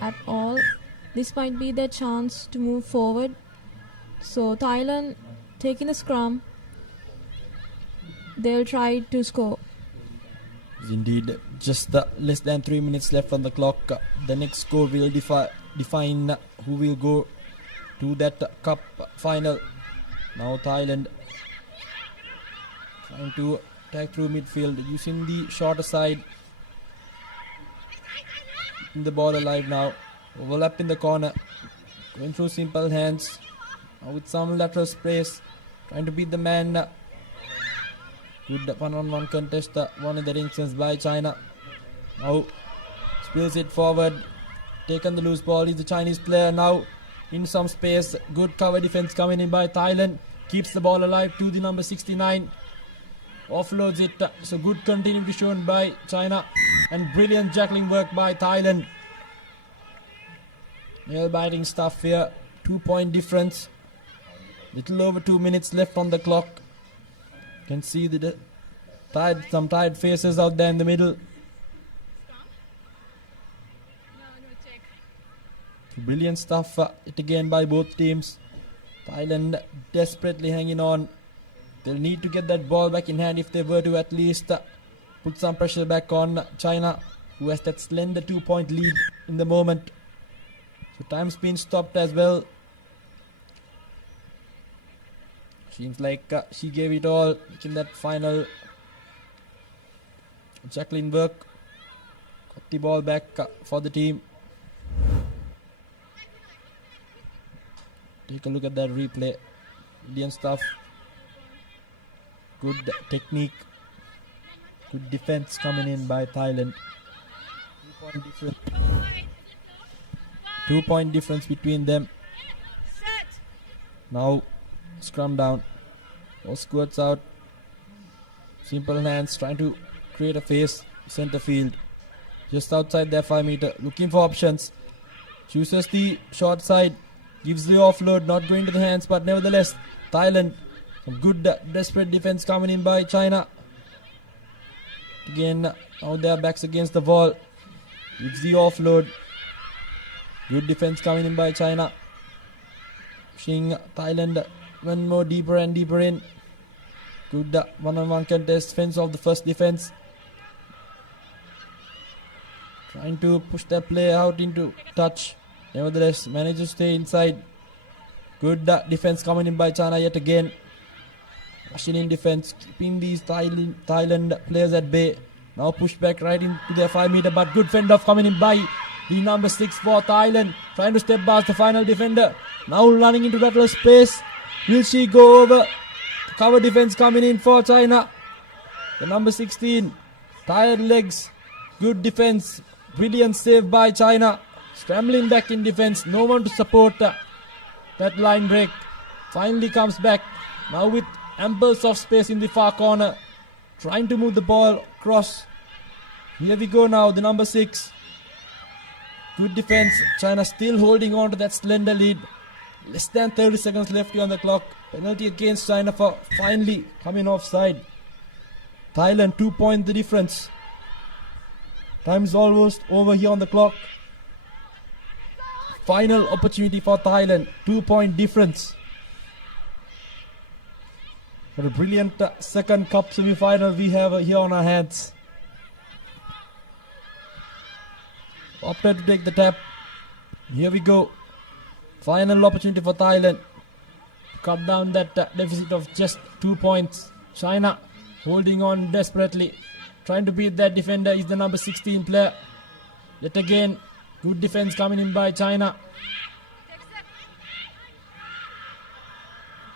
at all. This might be their chance to move forward. So Thailand taking the scrum, they'll try to score. Indeed, just less than 3 minutes left on the clock. The next score will define who will go to that cup final. Now Thailand trying to attack through midfield using the shorter side. Keeping the ball alive now. Overlap in the corner. Going through simple hands. Now with some lateral space. Trying to beat the man. Good one-on-one contest won in that instance by China. Now spills it forward. Taken the loose ball is the Chinese player now in some space. Good cover defense coming in by Thailand. Keeps the ball alive to the number 69. Offloads it. So good continuity shown by China. And brilliant juggling work by Thailand. Nail-biting stuff here. 2-point difference. Little over 2 minutes left on the clock. Can see the some tired faces out there in the middle. Brilliant stuff it again by both teams. Thailand desperately hanging on. They'll need to get that ball back in hand if they were to at least put some pressure back on China, who has that slender 2-point lead in the moment. So time's been stopped as well. Seems like she gave it all in that final juggling work. Got the ball back for the team. Take a look at that replay. Brilliant stuff. Good technique. Good defense coming in by Thailand. 2-point difference between them. Now scrum down. All squirts out. Simple hands trying to create a face. Center field. Just outside their 5 meter. Looking for options. Chooses the short side. Gives the offload. Not going to the hands, but nevertheless Thailand. Some good desperate defense coming in by China. Again, now their backs against the wall. Gives the offload. Good defense coming in by China. Pushing Thailand one more deeper and deeper in. Good one-on-one contest. Fence off the first defense. Trying to push that player out into touch. Nevertheless, manages to stay inside. Good defense coming in by China yet again. Rushing in defense, keeping these Thailand players at bay. Now push back right into their 5 meter, but good fend off coming in by the number 6 for Thailand. Trying to step past the final defender. Now running into that space. Will she go over? Cover defense coming in for China. The number 16. Tired legs. Good defense. Brilliant save by China. Scrambling back in defense. No one to support that line break. Finally comes back. Now with ample soft space in the far corner. Trying to move the ball across. Here we go now. The number 6. Good defense. China still holding on to that slender lead. Less than 30 seconds left on the clock. Penalty against China for finally coming offside. Thailand 2 point the difference. Time is almost over here on the clock. Final opportunity for Thailand. 2 point difference. What a brilliant second cup semi-final we have here on our hands. Opted to take the tap. Here we go. Final opportunity for Thailand. Cut down that deficit of just 2 points. China holding on desperately. Trying to beat that defender is the number 16 player. Yet again, good defense coming in by China.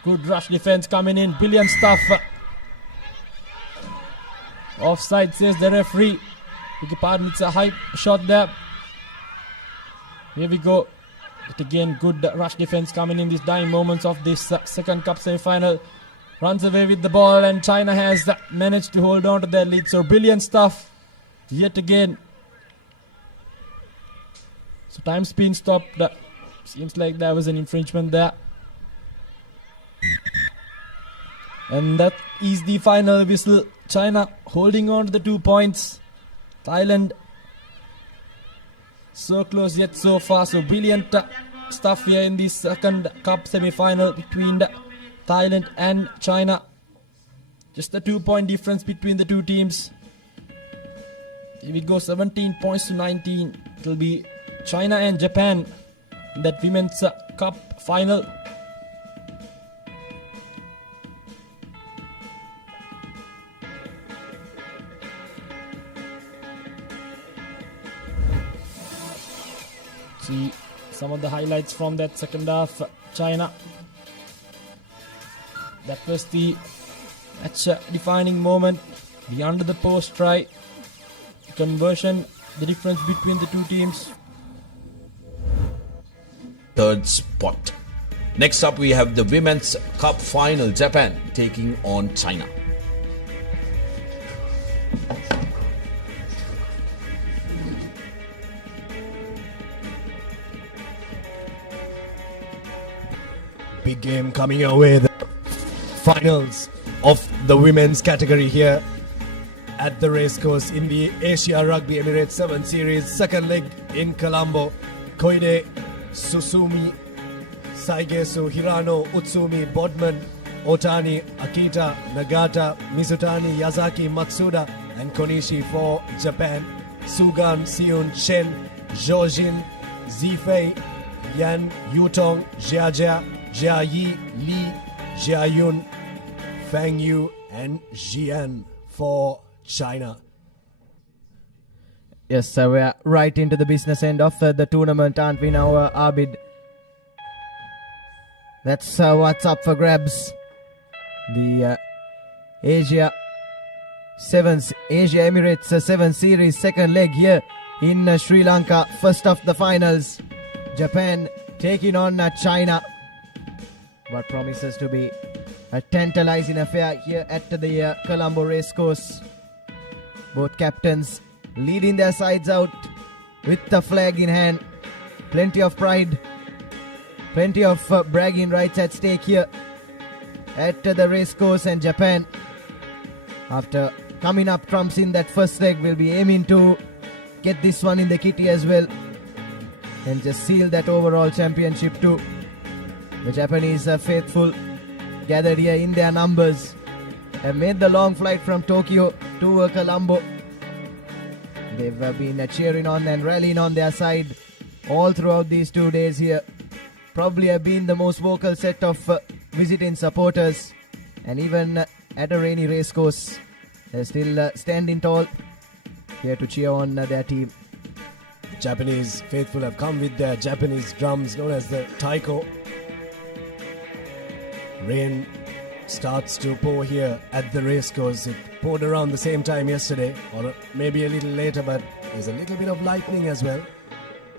Good rush defense coming in. Brilliant stuff. Offside says the referee. Beg your pardon, it's a high shot there. Here we go. But again, good rush defense coming in these dying moments of this second cup semi-final. Runs away with the ball, and China has managed to hold on to their lead. So brilliant stuff yet again. So time's been stopped. Seems like there was an infringement there. And that is the final whistle. China holding on to the 2 points. Thailand so close yet so far. So brilliant stuff here in this second cup semi-final between Thailand and China. Just a 2-point difference between the two teams. Here we go, 17 points to 19. It will be China and Japan in that women's cup final. See some of the highlights from that second half. China. That was the match defining moment. The under the post try. The conversion. The difference between the two teams. Third spot. Next up we have the Women's Cup Final. Japan taking on China. Big game coming your way. The finals of the women's category here at the racecourse in the Asia Rugby Emirates 7 Series. Second leg in Colombo. Koide, Susumi, Saigesu, Hirano, Utsumi, Bodman, Otani, Akita, Nagata, Mizutani, Yazaki, Matsuda, and Konishi for Japan. Sugan, Seun, Shen, Jojin, Zifei, Yan, Yutong, Jiajia, Jia Yi, Li, Jia Yun, Fang Yu, and Jian for China. Yes, we are right into the business end of the tournament, aren't we now, Abid? That's what's up for grabs. The Asia Emirates 7 Series second leg here in Sri Lanka. First of the finals. Japan taking on China. What promises to be a tantalizing affair here at the Colombo racecourse. Both captains leading their sides out with the flag in hand. Plenty of pride, plenty of bragging rights at stake here at the racecourse, and Japan, after coming up trumps in that first leg, will be aiming to get this one in the kitty as well and just seal that overall championship too. The Japanese faithful gathered here in their numbers have made the long flight from Tokyo to Colombo. They've been cheering on and rallying on their side all throughout these 2 days here. Probably have been the most vocal set of visiting supporters, and even at a rainy racecourse, they're still standing tall here to cheer on their team. Japanese faithful have come with their Japanese drums known as the taiko. Rain starts to pour here at the racecourse. It poured around the same time yesterday, or maybe a little later, but there's a little bit of lightning as well.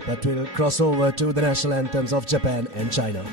But we'll cross over to the national anthems of Japan and China.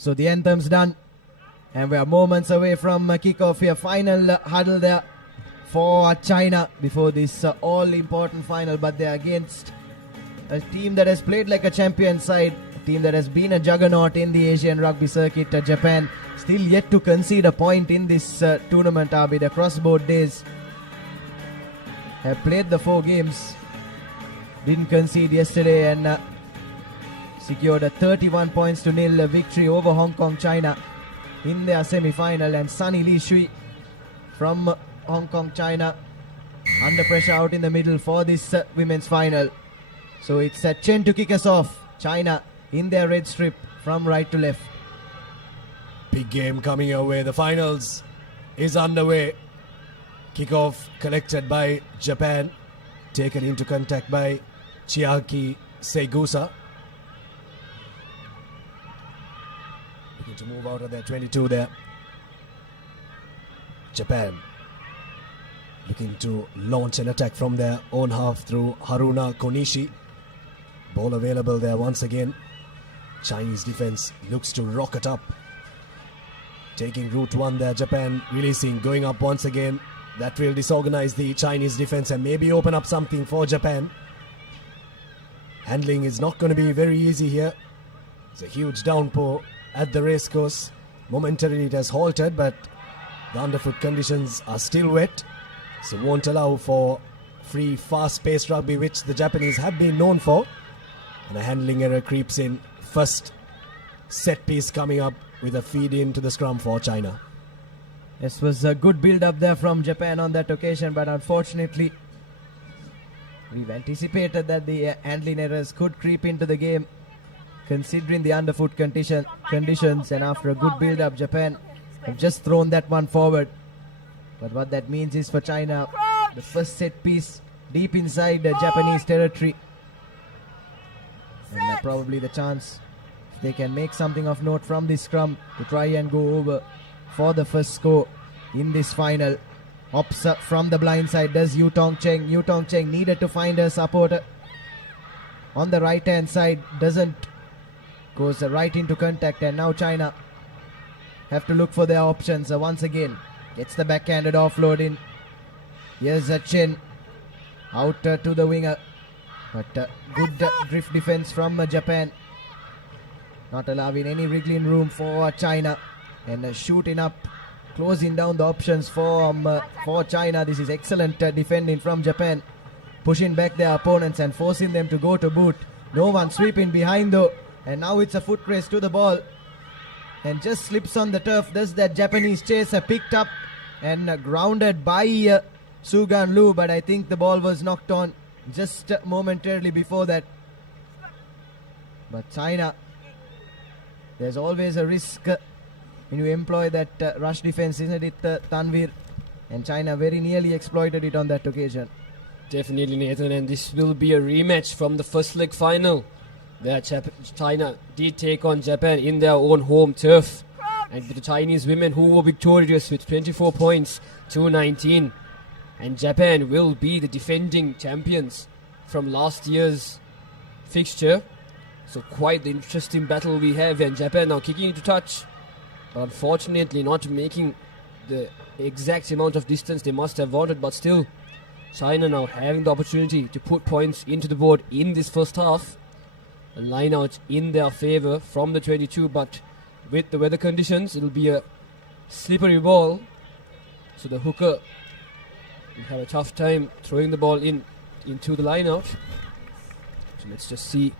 So the anthem's done. And we are moments away from kickoff here. Final huddle there for China before this all-important final. But they're against a team that has played like a champion side. A team that has been a juggernaut in the Asian rugby circuit. Japan still yet to concede a point in this tournament. The crossboard days have played the 4 games. Didn't concede yesterday and secured a 31-0 victory over Hong Kong China in their semi-final. And Sunny Lee Shui from Hong Kong China under pressure out in the middle for this women's final. So it's Chen to kick us off. China in their red strip from right to left. Big game coming your way. The finals is underway. Kickoff collected by Japan. Taken into contact by Chiaki Segusa. Looking to move out of their 22 there. Japan looking to launch an attack from their own half through Haruna Konishi. Ball available there once again. Chinese defense looks to rocket up. Taking route 1 there, Japan releasing, going up once again. That will disorganize the Chinese defense and maybe open up something for Japan. Handling is not going to be very easy here. It's a huge downpour at the racecourse. Momentarily it has halted, but the underfoot conditions are still wet, so won't allow for free, fast-paced rugby, which the Japanese have been known for. And a handling error creeps in. First set piece coming up with a feed into the scrum for China. This was a good build-up there from Japan on that occasion, but unfortunately we've anticipated that the handling errors could creep into the game considering the underfoot conditions, and after a good build-up, Japan have just thrown that one forward. But what that means is for China, the first set piece deep inside the Japanese territory, and probably the chance if they can make something of note from this scrum to try and go over for the first score in this final. Hops up from the blind side does Yu Tong Cheng. Yu Tong Cheng needed to find a supporter on the right hand side, doesn't, goes right into contact, and now China have to look for their options once again. Gets the backhanded offload in. Here's a Chen out to the winger, but good drift defense from Japan, not allowing any wriggling room for China, and shooting up, closing down the options for China. This is excellent defending from Japan, pushing back their opponents and forcing them to go to boot. No one sweeping behind though, and now it's a foot race to the ball and just slips on the turf. Does that Japanese chaser picked up and grounded by Sugan Lu, but I think the ball was knocked on just momentarily before that. But China, there's always a risk when you employ that rush defense, isn't it, Tanvir? And China very nearly exploited it on that occasion. Definitely, Nathan, and this will be a rematch from the first leg final where China did take on Japan in their own home turf, and the Chinese women who were victorious with 24 points to 19, and Japan will be the defending champions from last year's fixture. So quite the interesting battle we have, and Japan now kicking into touch, but unfortunately not making the exact amount of distance they must have wanted, but still China now having the opportunity to put points into the board in this first half. A line out in their favour from the 22, but with the weather conditions it'll be a slippery ball, so the hooker will have a tough time throwing the ball into the line out. So let's just see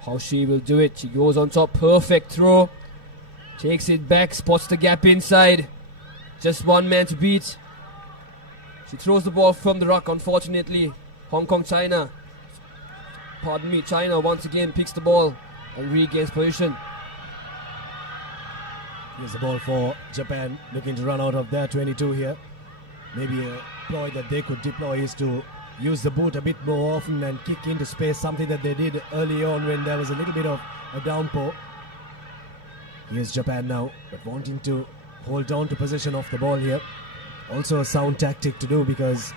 how she will do it. She goes on top, perfect throw, takes it back, spots the gap inside, just one man to beat. She throws the ball from the ruck. Unfortunately, China once again picks the ball and regains position. Here's the ball for Japan, looking to run out of their 22 here. Maybe a ploy that they could deploy is to use the boot a bit more often and kick into space, something that they did early on when there was a little bit of a downpour. Here's Japan now, but wanting to hold on to possession of the ball here. Also a sound tactic to do, because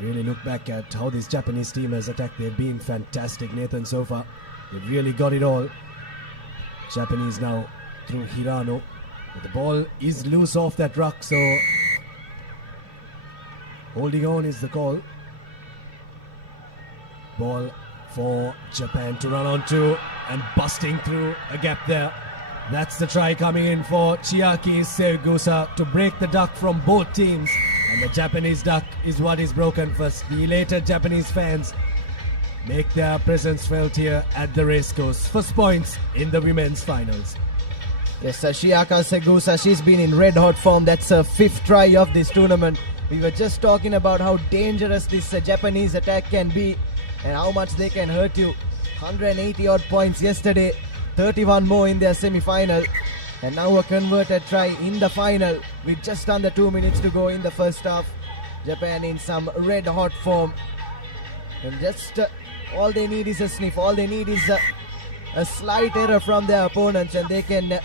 really look back at how this Japanese team has attacked. They've been fantastic, Nathan, so far. They've really got it all. Japanese now through Hirano. But the ball is loose off that ruck, so holding on is the call. Ball for Japan to run onto and busting through a gap there. That's the try coming in for Chiaki Segusa to break the duck from both teams. And the Japanese duck is what is broken first. The elated Japanese fans make their presence felt here at the racecourse. First points in the women's finals. Yes, Chiaka Segusa, she's been in red hot form. That's her 5th try of this tournament. We were just talking about how dangerous this Japanese attack can be and how much they can hurt you. 180 odd points yesterday, 31 more in their semi-final, and now a converted try in the final with just under 2 minutes to go in the first half. Japan in some red hot form, and just all they need is a sniff. All they need is a slight error from their opponents, and they can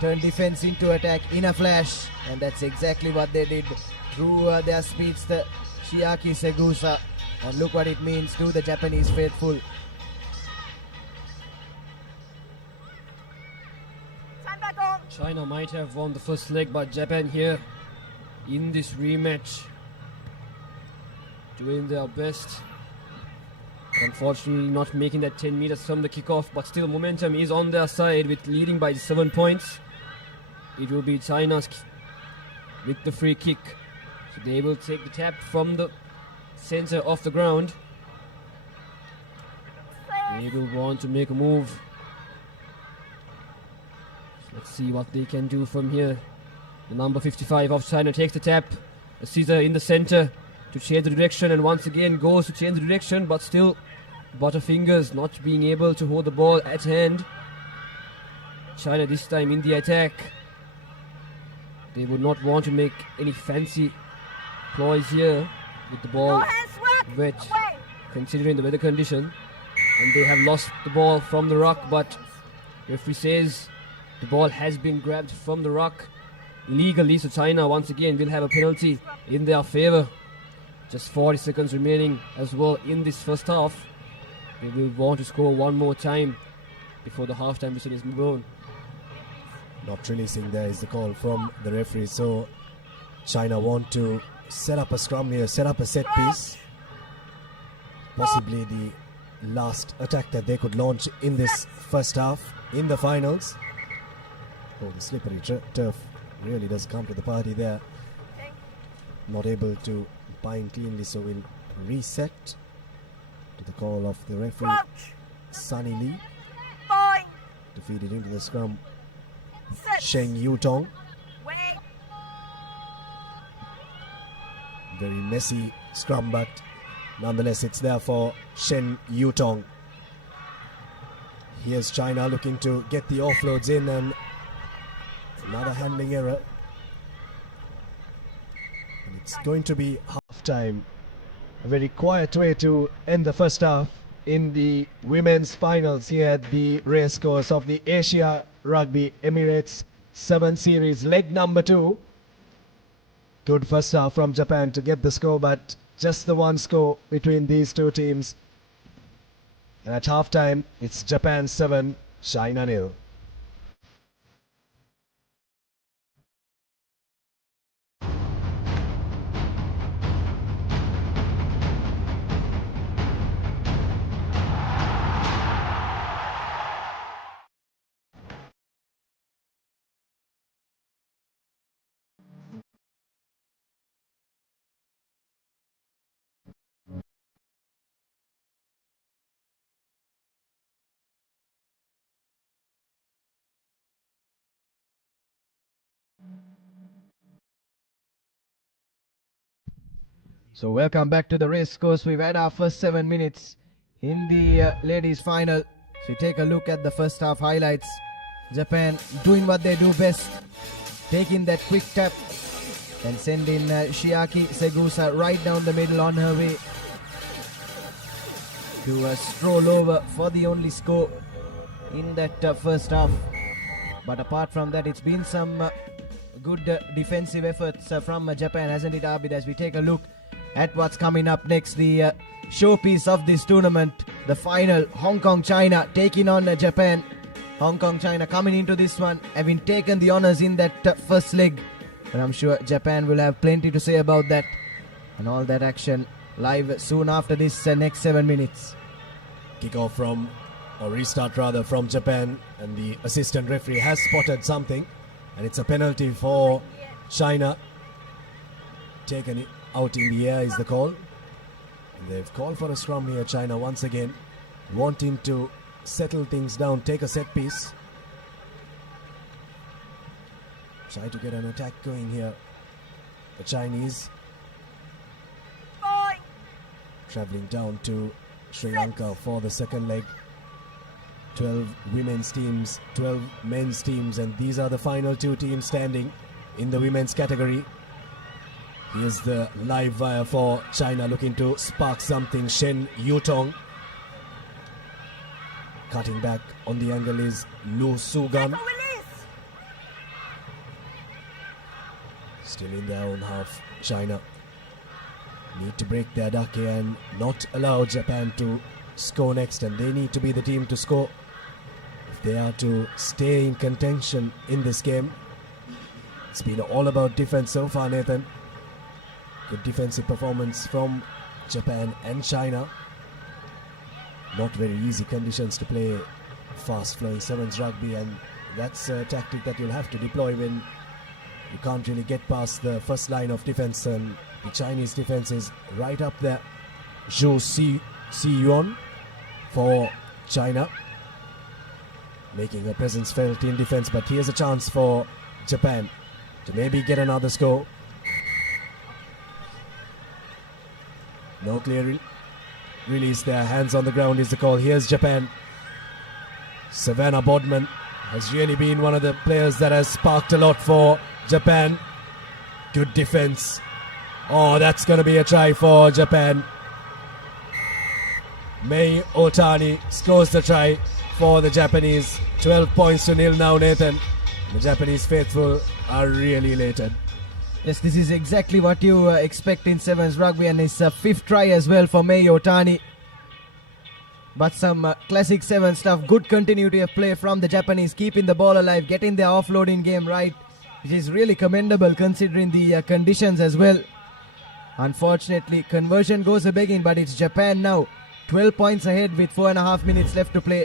turn defense into attack in a flash, and that's exactly what they did through their speedster Chiaki Segusa. And look what it means to the Japanese faithful. China might have won the first leg, but Japan here in this rematch doing their best. Unfortunately not making that 10 meters from the kickoff, but still momentum is on their side with leading by 7 points. It will be China's with the free kick. So they will take the tap from the center of the ground. They will want to make a move. Let's see what they can do from here. The number 55 of China takes the tap. A scissor in the center to change the direction, and once again goes to change the direction, but still Butterfingers not being able to hold the ball at hand. China this time in the attack. They would not want to make any fancy ploys here with the ball wet, considering the weather condition. And they have lost the ball from the ruck, but referee says the ball has been grabbed from the ruck illegally, so China once again will have a penalty in their favor. Just 40 seconds remaining as well in this first half. They will want to score one more time before the halftime whistle is blown. Not releasing there is the call from the referee, so China want to set up a scrum here, set up a set piece. Possibly the last attack that they could launch in this first half in the finals. Oh, the slippery turf really does come to the party there. Not able to bind cleanly, so we'll reset to the call of the referee, Sunny Lee. To feed it into the scrum, Sheng Yutong. Very messy scrum, but nonetheless it's there for Shen Yutong. Here's China looking to get the offloads in, and another handling error. And it's going to be half time. A very quiet way to end the first half in the women's finals here at the racecourse of the Asia Rugby Emirates 7 Series, leg number 2. Good first half from Japan to get the score, but just the one score between these two teams. And at halftime, it's Japan 7, China 0. So welcome back to the race course. We've had our first 7 minutes in the ladies final. So take a look at the first half highlights. Japan doing what they do best, taking that quick tap and sending Chiaki Segusa right down the middle on her way to stroll over for the only score in that first half. But apart from that, it's been some good defensive efforts from Japan, hasn't it, Abid? As we take a look at what's coming up next, the showpiece of this tournament, the final, Hong Kong China taking on Japan. Hong Kong, China coming into this one, having taken the honors in that first leg. But I'm sure Japan will have plenty to say about that. And all that action live soon after this next 7 minutes. Kick-off from, or restart rather, from Japan. And the assistant referee has spotted something. And it's a penalty for China. Taken it out in the air is the call. And they've called for a scrum here, China, once again. Wanting to settle things down, take a set piece. Try to get an attack going here. The Chinese travelling down to Sri Lanka for the second leg. 12 women's teams, 12 men's teams, and these are the final 2 teams standing in the women's category. Here's the live wire for China, looking to spark something. Shen Yutong. Cutting back on the angle is Lu Sugan. Still in their own half, China need to break their duck here and not allow Japan to score next, and they need to be the team to score if they are to stay in contention in this game. It's been all about defense so far, Nathan. Good defensive performance from Japan and China. Not very easy conditions to play fast-flowing sevens rugby, and that's a tactic that you'll have to deploy when you can't really get past the first line of defense, and the Chinese defense is right up there. Zhou Si-yuan for China, making a presence felt in defense, but here's a chance for Japan to maybe get another score. No clear release there, hands on the ground is the call. Here's Japan. Savannah Bodman has really been one of the players that has sparked a lot for Japan. Good defense. Oh, that's going to be a try for Japan. Mei Otani scores the try for the Japanese. 12 points to nil now, Nathan. The Japanese faithful are really elated. Yes, this is exactly what you expect in sevens rugby, and it's a 5th try as well for Mei Otani. But some classic seven stuff. Good continuity of play from the Japanese, keeping the ball alive, getting their offloading game right, which is really commendable considering the conditions as well. Unfortunately, conversion goes a begging, but it's Japan now 12 points ahead with 4.5 minutes left to play.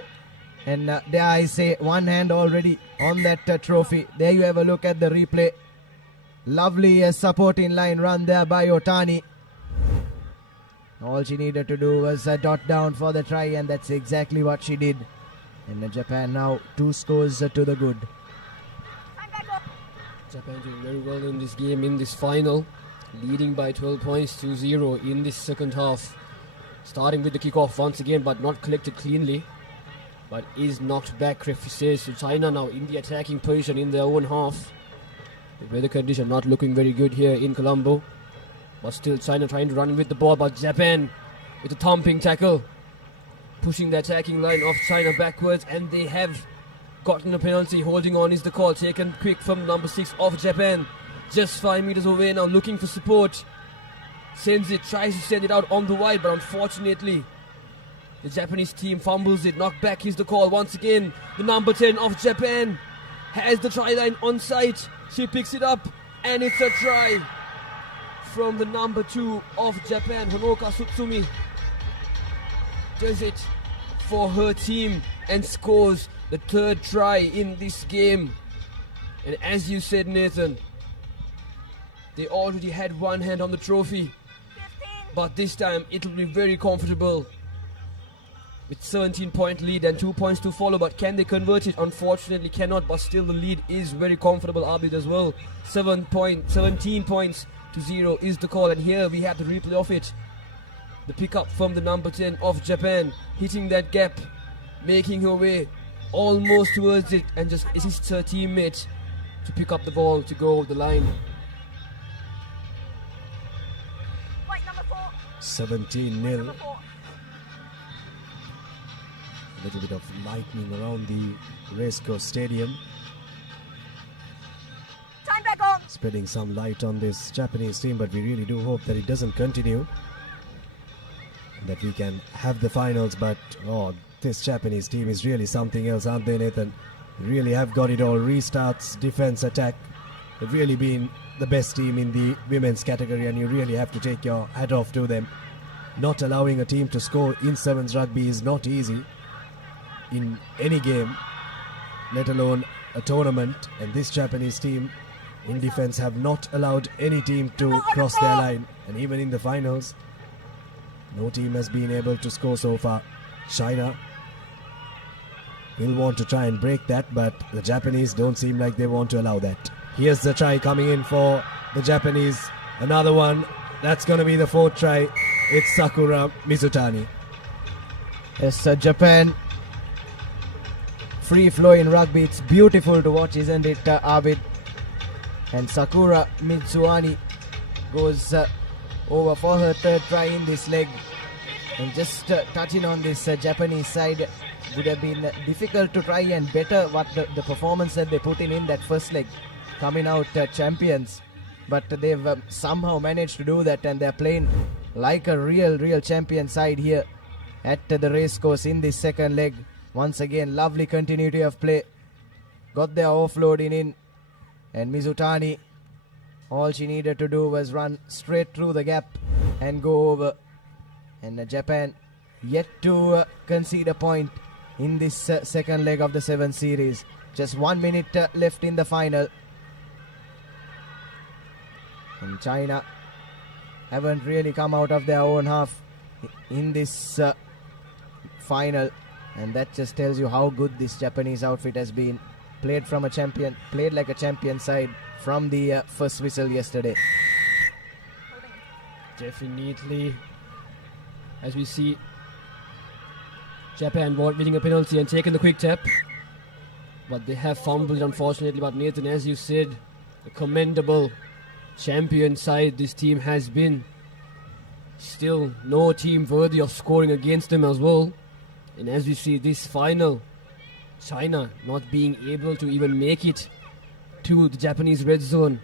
And there I say, one hand already on that trophy. There you have a look at the replay. Lovely supporting line run there by Otani. All she needed to do was dot down for the try, and that's exactly what she did. And Japan now 2 scores to the good. Japan doing very well in this game, in this final, leading by 12 points to 0 in this second half. Starting with the kickoff once again, but not collected cleanly, but is knocked back, referee says. So China now in the attacking position in their own half. The weather condition not looking very good here in Colombo, but still China trying to run with the ball, but Japan with a thumping tackle, pushing the attacking line of China backwards, and they have gotten a penalty. Holding on is the call, taken quick from number 6 of Japan. Just 5 meters away now, looking for support. Sends it, tries to send it out on the wide, but unfortunately the Japanese team fumbles it. Knocked back is the call once again. The number 10 of Japan has the try line on sight. She picks it up, and it's a try from the number 2 of Japan, Honoka Tsutsumi. Does it for her team and scores the 3rd try in this game. And as you said, Nathan, they already had one hand on the trophy, but this time it'll be very comfortable with 17-point lead and 2 points to follow. But can they convert it? Unfortunately cannot, but still the lead is very comfortable, Abid, as well. 17 points to 0 is the call, and here we have the replay of it. The pickup from the number 10 of Japan, hitting that gap, making her way almost towards it, and just assists her teammate to pick up the ball to go over the line. 17-0. A little bit of lightning around the racecourse stadium, spreading some light on this Japanese team, but we really do hope that it doesn't continue, that we can have the finals. But this Japanese team is really something else, aren't they, Nathan? Really have got it all. Restarts, defense, attack. They've really been the best team in the women's category, and you really have to take your hat off to them. Not allowing a team to score in sevens rugby is not easy in any game, let alone a tournament. And this Japanese team in defense have not allowed any team to cross their line. And even in the finals, no team has been able to score so far. China will want to try and break that, but the Japanese don't seem like they want to allow that. Here's the try coming in for the Japanese. Another one. That's going to be the fourth try. It's Sakura Mizutani. Yes, Japan. Free flow in rugby. It's beautiful to watch, isn't it, Abid? And Sakura Mitsuani goes over for her third try in this leg. And just touching on this Japanese side, would have been difficult to try and better what the performance that they put in that first leg, coming out champions. But they've somehow managed to do that, and they're playing like a real champion side here at the racecourse in this second leg. Once again, lovely continuity of play. Got their offloading in, and Mizutani, all she needed to do was run straight through the gap and go over. And Japan yet to concede a point in this second leg of the 7th series. Just 1 minute left in the final. And China haven't really come out of their own half in this final, and that just tells you how good this Japanese outfit has been. Played like a champion side from the first whistle yesterday. Definitely, as we see Japan winning a penalty and taking the quick tap, but they have fumbled, unfortunately. But Nathan, as you said, a commendable champion side this team has been. Still no team worthy of scoring against them as well. And as we see this final, China not being able to even make it to the Japanese red zone,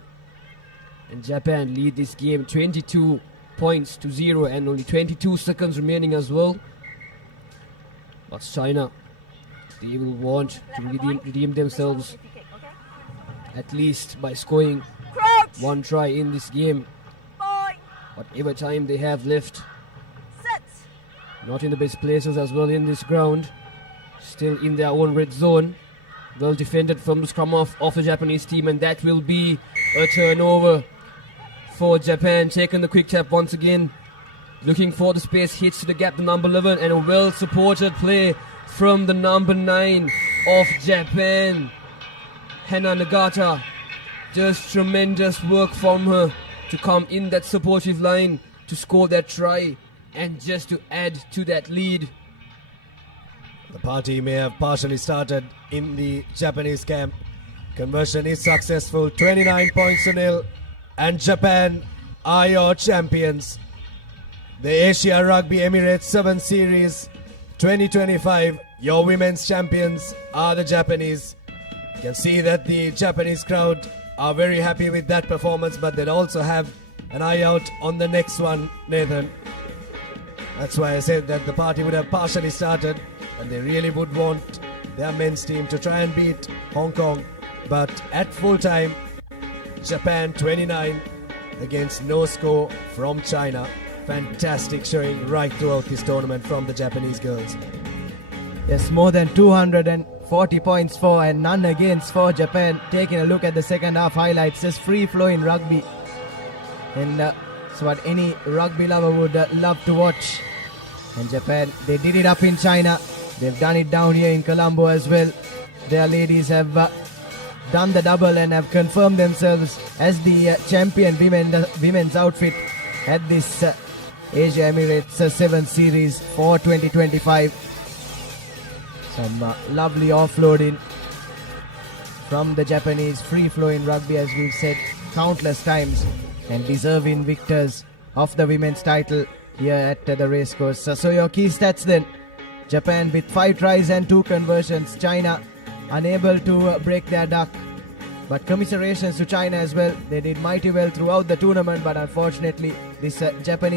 and Japan lead this game 22 points to 0, and only 22 seconds remaining as well. But China, they will want to redeem themselves, at least by scoring one try in this game. Whatever time they have left, not in the best places as well in this ground, still in their own red zone. Well defended from the scrum off the Japanese team, and that will be a turnover for Japan. Taking the quick tap once again, looking for the space, hits to the gap, the number 11, and a well supported play from the number 9 of Japan, Hana Nagata. Just tremendous work from her to come in that supportive line to score that try and just to add to that lead. The party may have partially started in the Japanese camp. Conversion is successful, 29 points to 0, and Japan are your champions. The Asia Rugby Emirates 7 Series 2025, your women's champions are the Japanese. You can see that the Japanese crowd are very happy with that performance, but they'll also have an eye out on the next one, Nathan. That's why I said that the party would have partially started, and they really would want their men's team to try and beat Hong Kong. But at full time, Japan 29 against no score from China. Fantastic showing right throughout this tournament from the Japanese girls. Yes, more than 240 points for and none against for Japan. Taking a look at the second half highlights, just free flowing rugby. And it's what any rugby lover would love to watch. And Japan, they did it up in China. They've done it down here in Colombo as well. Their ladies have done the double and have confirmed themselves as the champion women's outfit at this Asia Emirates 7 Series for 2025. Some lovely offloading from the Japanese, free-flowing rugby, as we've said countless times, and deserving victors of the women's title here at the racecourse. So your key stats then: Japan with 5 tries and 2 conversions. China unable to break their duck. But commiserations to China as well. They did mighty well throughout the tournament, but unfortunately this Japanese